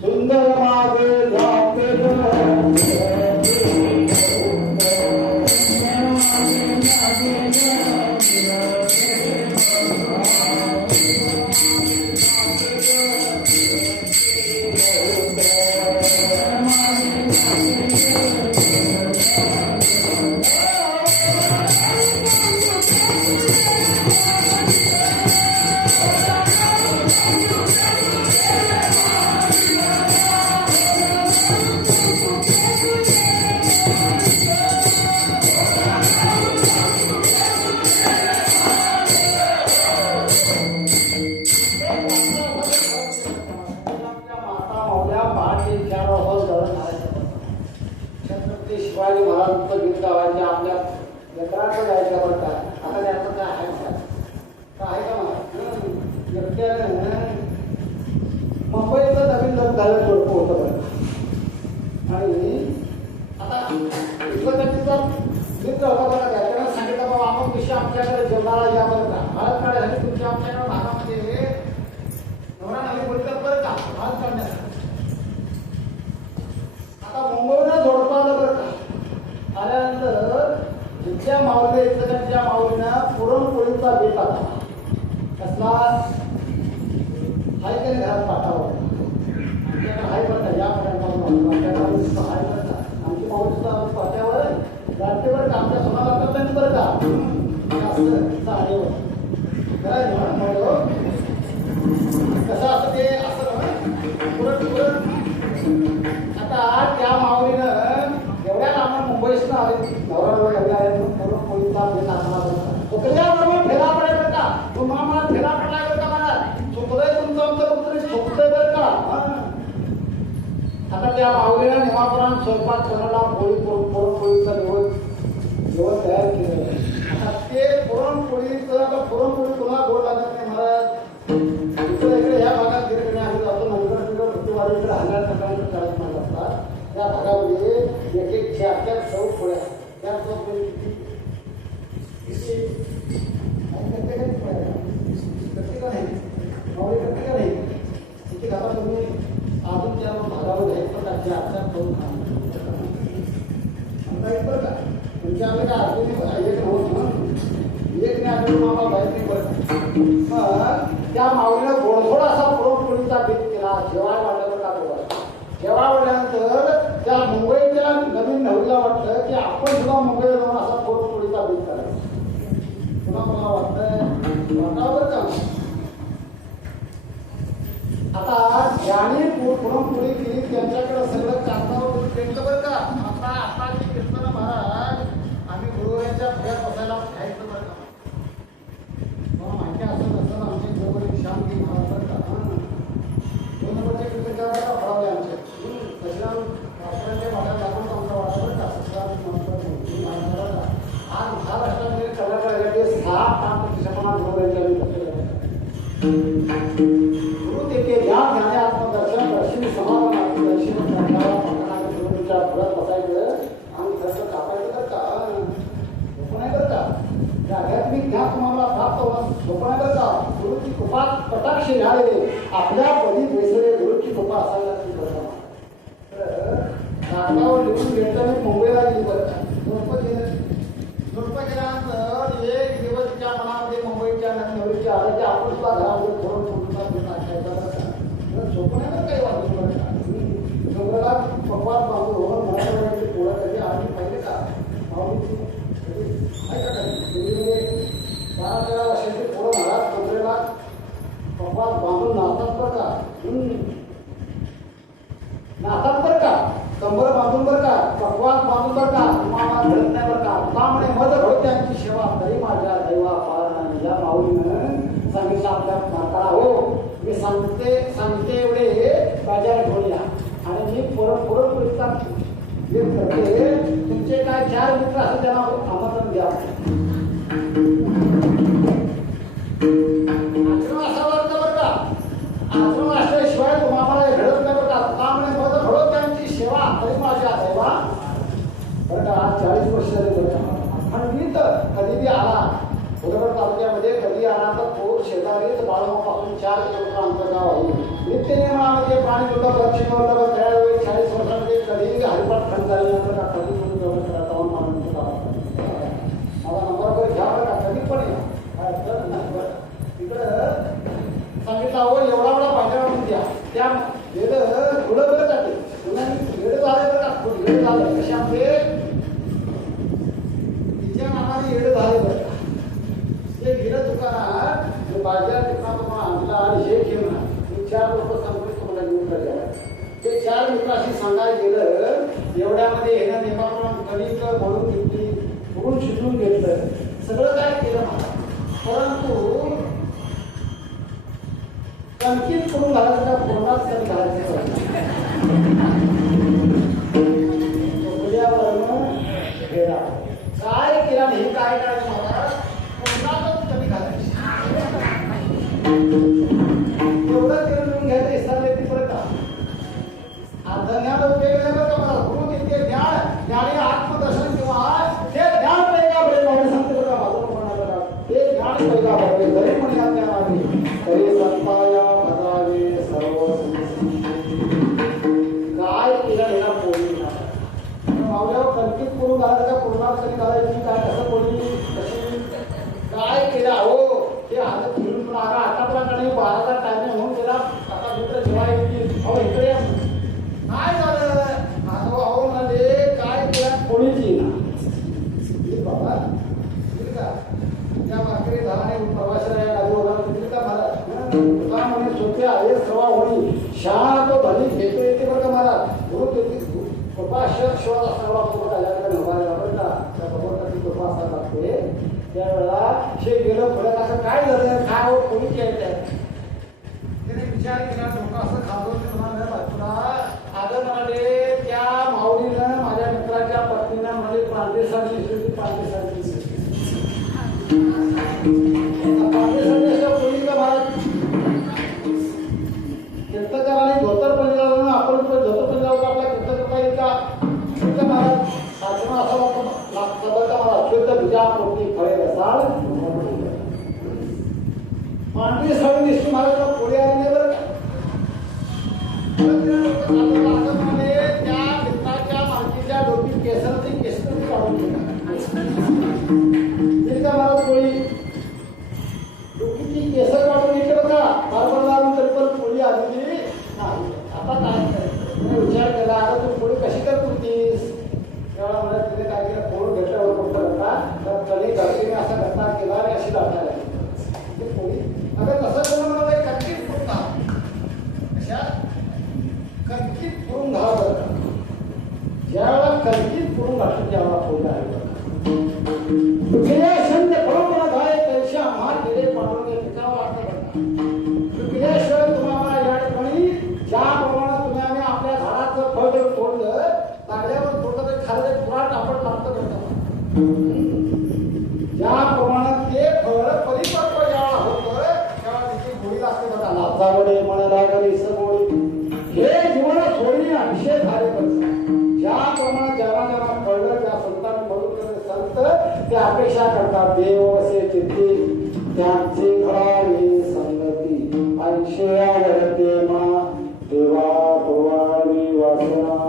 सुंदर शिवाजी महाराज गीत गावायचे आपल्या लेकरांचं जायचं म्हणतात आता त्याचं काय आहे का आहे का मला मुंबईचं नवीन झालं जोडपं होतं बरं आणि आता विश्वकर्तीचा मित्र होता बघा त्याच्यानं सांगितलं बाबा आपण विषय आमच्याकडे जेवणाला या बरं का भारत काढण्यासाठी तुमच्या आमच्याकडे भागामध्ये नवरा नवी बोलतात बरं का भारत काढण्यासाठी आता मुंबईला जोडपाला बरं का आल्यानंतर जिथल्या माऊली इतक्या माऊलीनं पुरणपोळीचा बेत आता कसला हाय काही घरात पाठावं आमच्याकडे हाय बरं या आमच्याकडे हाय बरं का आमची माऊली सुद्धा पाट्यावर रात्रीवर का आमच्या सोनाला करतात बरं का जास्त जाणीवर कसं असं ते असं पुरण आता त्या माऊलीनं एवढ्या लांब मुंबईतून आले नवरा एवढ्या पुरणपोळीचा बेत असला चुकल्याबरोबर फेरा पडायचं का तुम्हाला मला फेरा पडलाय बरं का मला चुकलंय तुमचं आमचं कुठतरी चुकतंय बरं का आता त्या माऊलीला निवापुरात स्वयंपाक बनवला पुरणपोळीचं जेवण तयार केलं आता ते पुरणपोळीचं आता पुरणपोळी तुम्हाला गोड लागत नाही महाराज इकडे ह्या भागात गिरकडे आम्ही जातो नंतर तिकडे प्रतिवाडीकडे हजार टक्क्यांचं चाळीस माल असतात त्या भागामध्ये एक एक 4-4 चौ पोळ्या त्या चौक तुम्ही अजून त्या भागावर प्रकारचे आचार करून बरं का तुमच्याकडे काय अजून एक नव्हतं एक नाही अजून मामा बाहेर नाही बरं मग त्या माऊलीनं गोडधोड असा पुरणपोळीचा बेत केला जेवायला वाटलं का दोघा जेव्हा वाटल्यानंतर त्या मुंबईच्या नवीन नवरीला वाटलं की आपण सुद्धा मुंबईला जाऊन असा पुरणपोळीचा बेत करायचा पुन्हा मला वाटतं वाटावं का आता ज्याने पुरणपोळी केली त्यांच्याकडे सगळं चांगलं त्यांचं बरं का आता जे कीर्तन महाराज आम्ही गुरुवारच्या पुढ्यात बसायला खायचं बरं का माहिती गुरु तेथे ध्यान ध्याने आत्मदर्शन दर्शन समाधान आत्मदर्शन करणारा गुरुच्या फळत बसायचं आणि खर्च कापायचं तर का नाही बरं का त्या आध्यात्मिक ज्ञान तुम्हाला प्राप्त होणं सोपं नाही बरं का गुरुची कृपा कटाक्ष मिळालेले आपल्या पदी बेसरे गुरुची कृपा असायला ती बरं नाटकावर लिहून घेतलं मी मुंबईला गेली बरं का गेल्यानंतर एक दिवस तिच्या मनामध्ये मुंबईच्या नवीच्या आलं की आपण सुद्धा घरामध्ये थोडं सोपं नाही तर काही वाटत बरं का डोंगराला पकवान बांधून मराठी पोळं कधी आम्ही पाहिजे का माऊलीची नाही का कधी 12-13 वर्षाची पोळं महाराज डोंगरेला पकवान बांधून नाचतात बरं का नाचतात बरं का कंबर बांधून बरं का पकवान बांधून बरं का तुम्हाला घडत नाही बरं का त्यामुळे मध घडते त्यांची सेवा तरी माझ्या दैवा पाळणा या माऊलीनं सांगितलं आपल्या म्हातारा हो मी सांगते एवढे बाजार घेऊन या आणि मी पुरण करते तुमचे काय 4 मित्र असं त्यांना आमंत्रण द्या आश्रम असा वाटतं बरं का आश्रम असल्याशिवाय तुम्हाला घडत नाही बरं का त्यामुळे मध घडत त्यांची सेवा तरी माझ्या दैवा बरं का आज 40 वर्ष झाले बरं का आणि मी तर कधी बी आला उदगड तालुक्यामध्ये कधी आला तर पोर शेजारीच बाळगावपासून 4 किलोमीटर अंतर्गाव आहे नित्य नियमामध्ये प्राणी दुर्लभ दक्षिण वर्ग त्यावेळी 40 वर्षांमध्ये कधी हरिपाठ खंड झाल्यानंतर का कधी तुम्ही जेवढं करा जाऊन माझा नंबर वगैरे घ्या बरं का कधी पण या तिकडं सांगितलं अहो एवढा पाहिजे द्या त्या वेळ फुलं बरं जाते वेळ झाले बरं का वेळ झालं कशामध्ये तिच्या नावाने वेळ झाले बरं का ते गेलं दुकानात बाजार दुकानात तुम्हाला आणला आणि हे घेऊन 4 लोक सांगतो तुम्हाला घेऊन द्यायला ते 4 मित्राशी सांगायला गेलं एवढ्यामध्ये येणं नेमाप्रमाणे कणिक म्हणून घेतली म्हणून शिजून घेतलं सगळं काय केलं मला परंतु कणकीत करून घालायचं का पूर्णात कमी घालायचं काय केलं नाही काय करायचं मला पूर्णातच कमी घालायची एवढं करून घ्यायचं हिसाब येते बरं का ज्ञान उपयोग नाही बरं का मला गुरु तितके ज्ञानी आत्मदर्शन किंवा ते ज्ञान पैदा बरे सांगते बरं का माझं म्हणाला ते ज्ञान पैदा बरे जरी म्हणूया ज्ञान आहे तरी संताया भजावे सर्व काय केलं याला बोलली मावल्यावर कणकीत करून घालायचं का पूर्णात कधी घालायची काय कसं बोलली कशी काय केलं अहो ते हात फिरून पण आला आतापर्यंत 12चा टायमिंग होऊन गेला आता मित्र जेव्हा येतील अहो इकडे काय झालं अहो म्हणजे काय केलं कोणीच येईना बाबा ठीक का त्या मार्केट झाला प्रवासाला या गाडी वगैरे ठीक का मला म्हणे सोपे आहे सवा होणी शाळा तो भली घेतो येते बरं का मला गुरु येते कृपा शोध असणारा पूर्ण याकडे नभायला बरं का त्या बरोबर कृपा असायला लागते त्यावेळेला शे गेलं फळत असं काय झालं काय हो कोणी केलं त्याने विचार केला लोक असं खातो तुला आलं म्हणाले त्या माऊलीनं माझ्या मित्राच्या पत्नीनं म्हणाले पांढरे साडी दिसली पांढरे साडी दिसली पांढरे साडी अशा कोणी का महाराज कीर्तकाराने धोतर पंजाब आपण धोतर पंजाब आपला कीर्तन करता येईल का महाराज साधना असा लागतं का मला शुद्ध विचार कोणती फळे रसाळ पांढरी साडी दिसली महाराजला पुढे आली नाही बरं त्या मित्राच्या मालकीच्या डोकी केसरची केसरी काढून घेतला महाराज पोळी डोकीची केसर काढून घेतली बघा बरोबर लागून तरी पण पोळी आलेली नाही आता काय विचार केला आता तू पोळी कशी कर पुरतीस तेव्हा मला तिने काय केलं पोळ घेतल्यावर कुठं करता तर कधी घरतीने असा घटना केला आणि अशी लागणार आहे पोळी अगं तसं देव वसे चित्ती त्यांचे घडावे संगती ऐंशी आवडते मा देवा पवारी वासना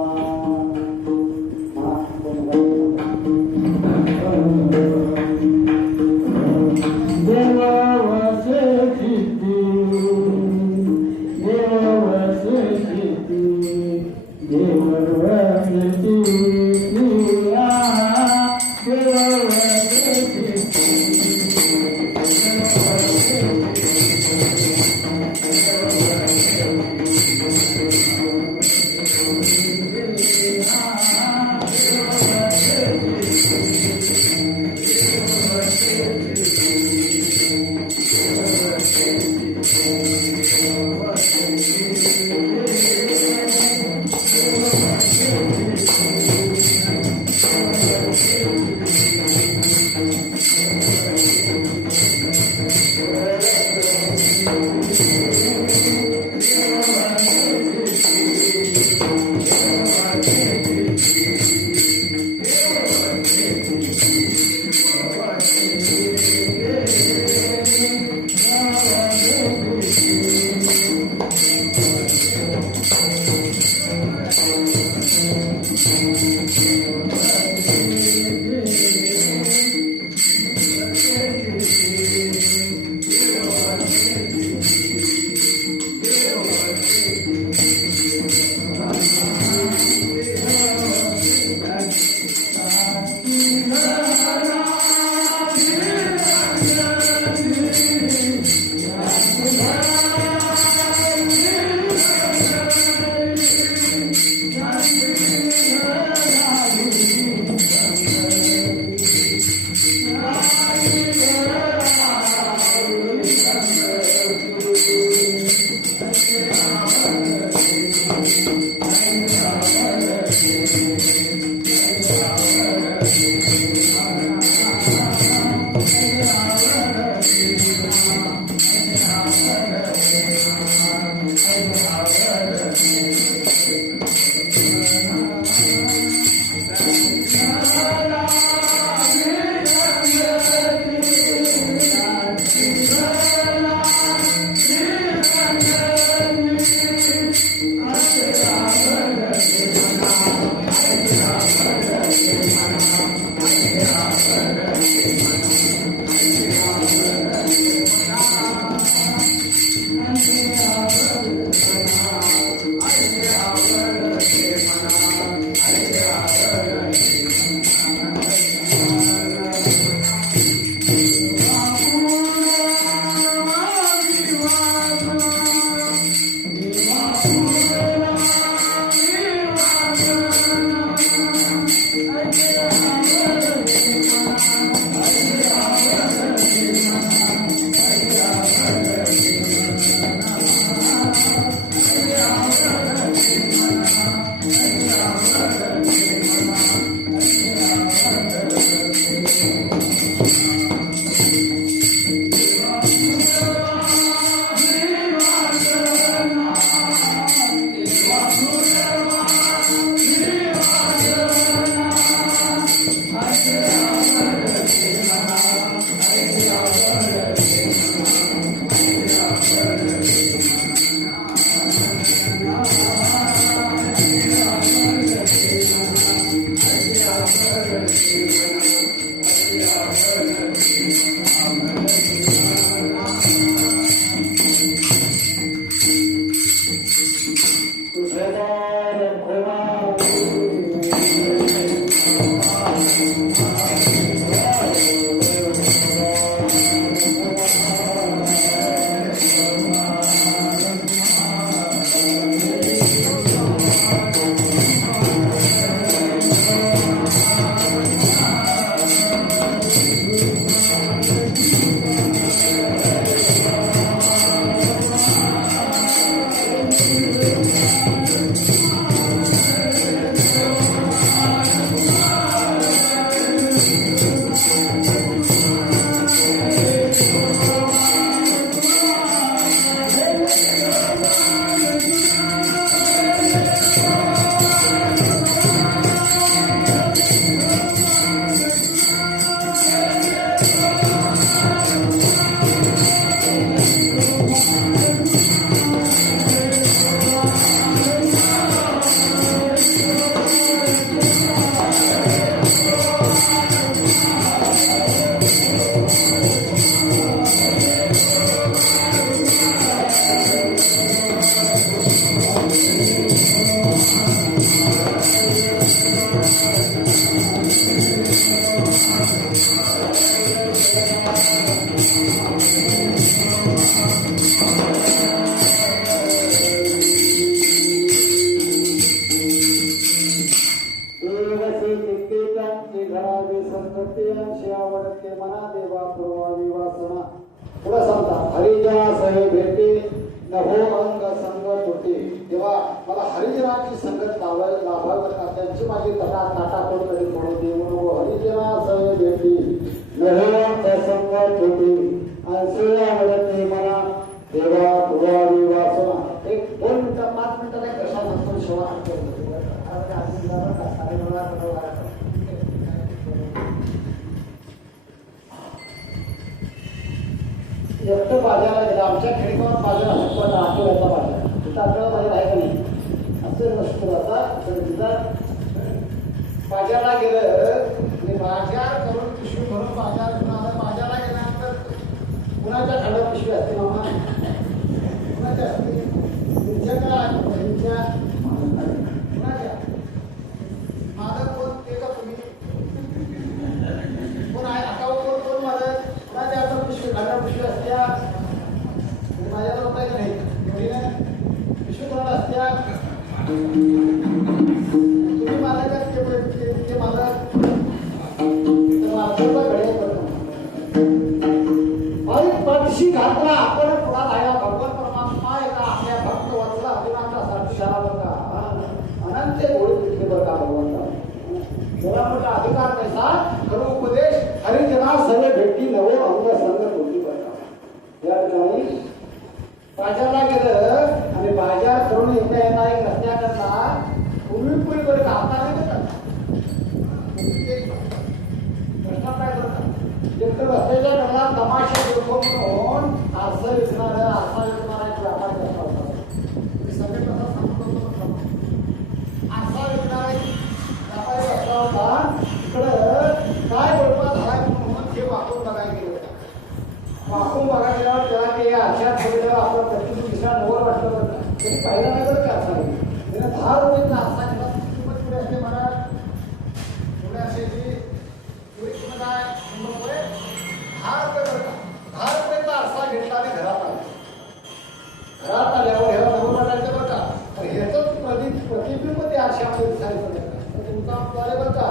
हरिजनासह भेटे नभो अंग संग तुटे. तेव्हा मला हरिजनाची संगत लाभावी का त्यांची माझी ताटापोट कधी पडू देऊ नको. हरिजनासह भेटे नभो अंग संग तुटे अंसुया वदते मला देवा तुझ्या वासना. एक 2 मिनिटं 5 मिनिटात एक कशा नंतर शेवा एकटं बाजारला गेला आमच्या खेडेगावात बाजार असतो पण आठवड्याचा बाजार तिथं आपल्याला बाजार आहे का नाही असं नसतं. आता तर तिथं बाजारला गेलं आणि बाजार करून पिशवी भरून बाजार बाजारला गेल्यानंतर कुणाच्या खांद्यावर पिशवी असते मामा कुणाच्या असते तुमच्या का बहिणीच्या कुणाच्या मालक कोण ते का तुम्ही कोण आहे अकाउंट कोण मालक कुणाच्या आता पिशवी खांद्यावर पिशवी असत्या माझ्याला होता की नाही पिशवी कोणाला असत्या तुम्ही मालक ते मालक पक्षी घातला आपण पुढा राहिला भगवान परमात्मा एका आपल्या भक्त वत्सला अर्जुनाचा साक्षाला बघा अनंत गोळी पिटले बघा भगवंता. एवढा मोठा अधिकार पैसा खरं उपदेश हरिजना सर्व भेटी नवो अंग संग होती बघा. या ठिकाणी बाजारला गेलं आणि बाजार करून येता एक रस्त्याकरता पूर्वी बरं का आता नाही बरं प्रश्न काय करतात एकतर रस्त्याच्या कडला तमाशा देखो म्हणून आरसा विकणारा आरसा विकणारा व्यापार करता होता. सगळे कसा सांगतो आरसा विकणारा व्यापारी असला होता. इकडं काय बरोबर झाला म्हणून हे वाकून बघायला गेलं होतं. वाकून बघायला गेल्यावर त्याला ते आरशात ठेवलं आपलं प्रतिबिंब दिसला नवर वाटलं होतं तरी पाहिलं नाही बरं का आरसा त्याने 10 रुपयाचा आरसा घेतला. किंमत पुढे असते मला पुढे असायची पुढे तुम्ही काय 10 रुपये बरं का 10 रुपयाचा आरसा घेतला आणि घरात आल्यावर ह्याला नवर वाटायचं बरं का तर ह्याचंच प्रतिबिंब ते आरशामध्ये दिसायचं बरं का तुमचा आपल्याला बरं का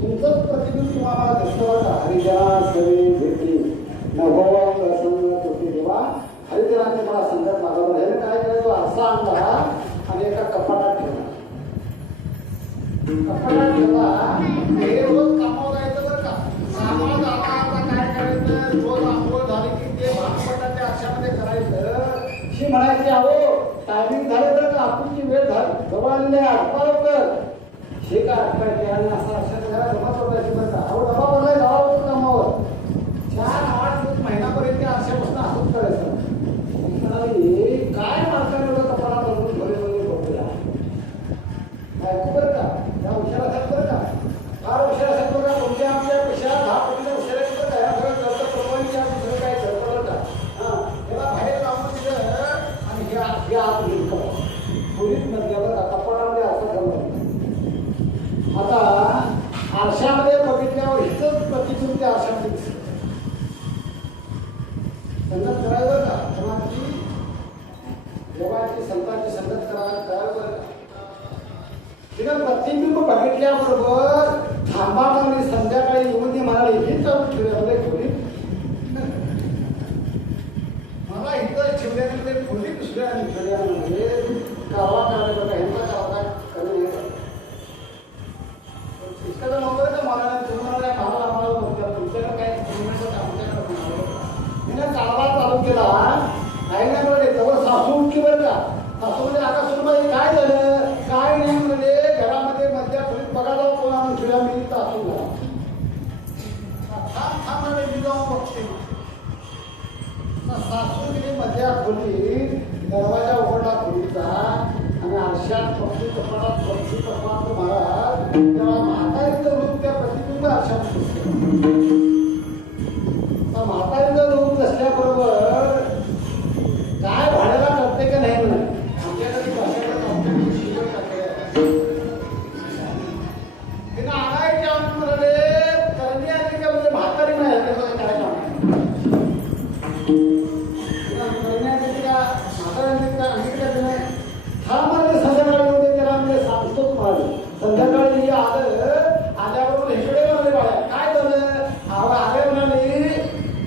तुमचंच प्रतिबिंब तुम्हाला दिसतं बरं का. हरिजना सवे भेटी नभो प्रसन्न तुटी देवा. हरिजनांनी मला संगत मागवलं ह्याने काय करायचं आरसा आणला आणि एका कपाटात ठेवला. कपाटात ठेवला हे रोज कामावर जायचं बरं का. कामावर जाता आता काय करायचं रोज आंघोळ झाली की ते भागपटाच्या आरशामध्ये करायचं. शी म्हणायची अहो टायमिंग झालं बरं का आपली वेळ झाली जवळ आलेली आहे आटपा लवकर हे काय आटपायचे आणि असं लक्षात घ्यायला जमा सोडायचे बरं का. अहो डबा बनलाय जावा होतो कामावर 4-8 दिवस महिनापर्यंत आरशापासून असंच करायचं. काय माणसाने एवढं कपाळा बनवून भरे बघूया ऐकू बरं का. त्या हुशार असतात बरं का फार हुशार असतात बरं का. तुमच्या आमच्या पेक्षा 10 पटीने हुशार आहेत बरं का. या सगळं करतं प्रमाणे दुसरं काय करतं बरं का. हां त्याला बाहेर लावून दिलं आणि हे आत घेऊन खोलीत नसल्या बरं का कपाळामध्ये असं ठेवलं. आता आरशामध्ये बघितल्यावर हिचंच प्रतिबिंब त्या आरशामध्ये दिसतं. संगत करायचं का कोणाची देवाची संतांची संगत करायला बरं का. तिला प्रतिबिंब बघितल्याबरोबर थांबा आणि संध्याकाळी येऊन ती म्हणाली हे चालू ठेवले खोली मला इथं ठेवल्यानंतर खोली दुसऱ्या ठेवल्यामध्ये कावा करायला बघा ह्यांचा कावा कमी इतकं नव्हतं तर मला तुम्हाला भावा आम्हाला नव्हतं तुमच्याकडे काय आमच्याकडे कालवा चालू केला नाही ना बरं जवळ सासू उठली बरं का. सासू म्हणजे आता सुनबाई काय झालं काय नाही म्हणजे घरामध्ये मध्या खोलीत बघा जाऊ कोण आणून ठेवला मी सासू मी जाऊन बघते. सासू गेली मध्या खोलीत दरवाजा उघडला खोलीचा आणि आरशात पक्षी कपाटात पक्षी कपाट महाराज तेव्हा म्हातारीचं रूप त्या प्रतिबिंब आरशात दिसतं. म्हातारीचं रूप नसल्याबरोबर काय भाड्याला करते का नाही म्हणून आमच्याकडे तिनं आणायचे आणून म्हणाले करणी आली का म्हणजे म्हातारी नाही त्याचं काय काम करणी आली का म्हातारी का अंगितलं की नाही हा म्हणजे संध्याकाळी होते त्याला म्हणजे सांगतो तुम्हाला संध्याकाळी आल्याबरोबर इकडे म्हणाले बाळा काय झालं आले म्हणाले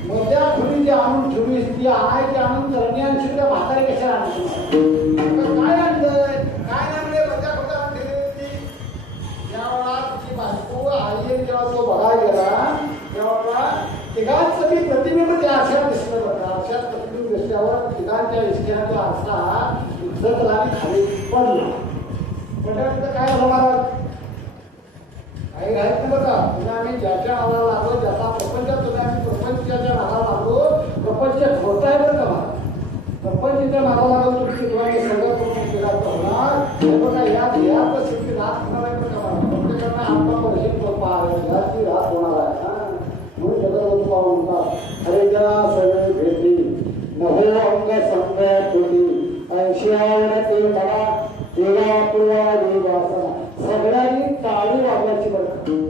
मोठ्या खोली जी आणून ठेवली ती आणायची आणून करणी आणि त्या म्हातारी कशाला आणली काय आणलंय काय आणलंय बघा बघा ज्यावेळेला तुझी बायको आई जेव्हा तो बघायला गेला तेव्हा तिघांचं ती प्रतिबिंब त्या आरशात दिसलं बघा आरशात प्रतिबिंब दिसल्यावर तिघांच्या इष्टाचा आरसा इज्जतला खाली पडला म्हणजे काय झालं महाराज काही राहत नाही बघा तुम्ही आम्ही ज्याच्या नावाला लागलो ज्याचा प्रपंच तुम्ही आम्ही प्रपंचाच्या नावाला लागलो प्रपंच होत आहे बरं का मला प्रपंचच्या नावाला लागलो तुमची तुम्हाला सगळं करून केला होणार बघा या परिस्थिती रात होणार आहे बरं का मला प्रत्येकांना आपला परिस्थिती याची रात होणार आहे म्हणून जगत म्हणतात अरे त्या सगळे भेटली नभो अंग संगत होती ऐंशीवर ते मला देवा पूर्वा देवासना सगळ्यांनी टाळी वाजवायची बरं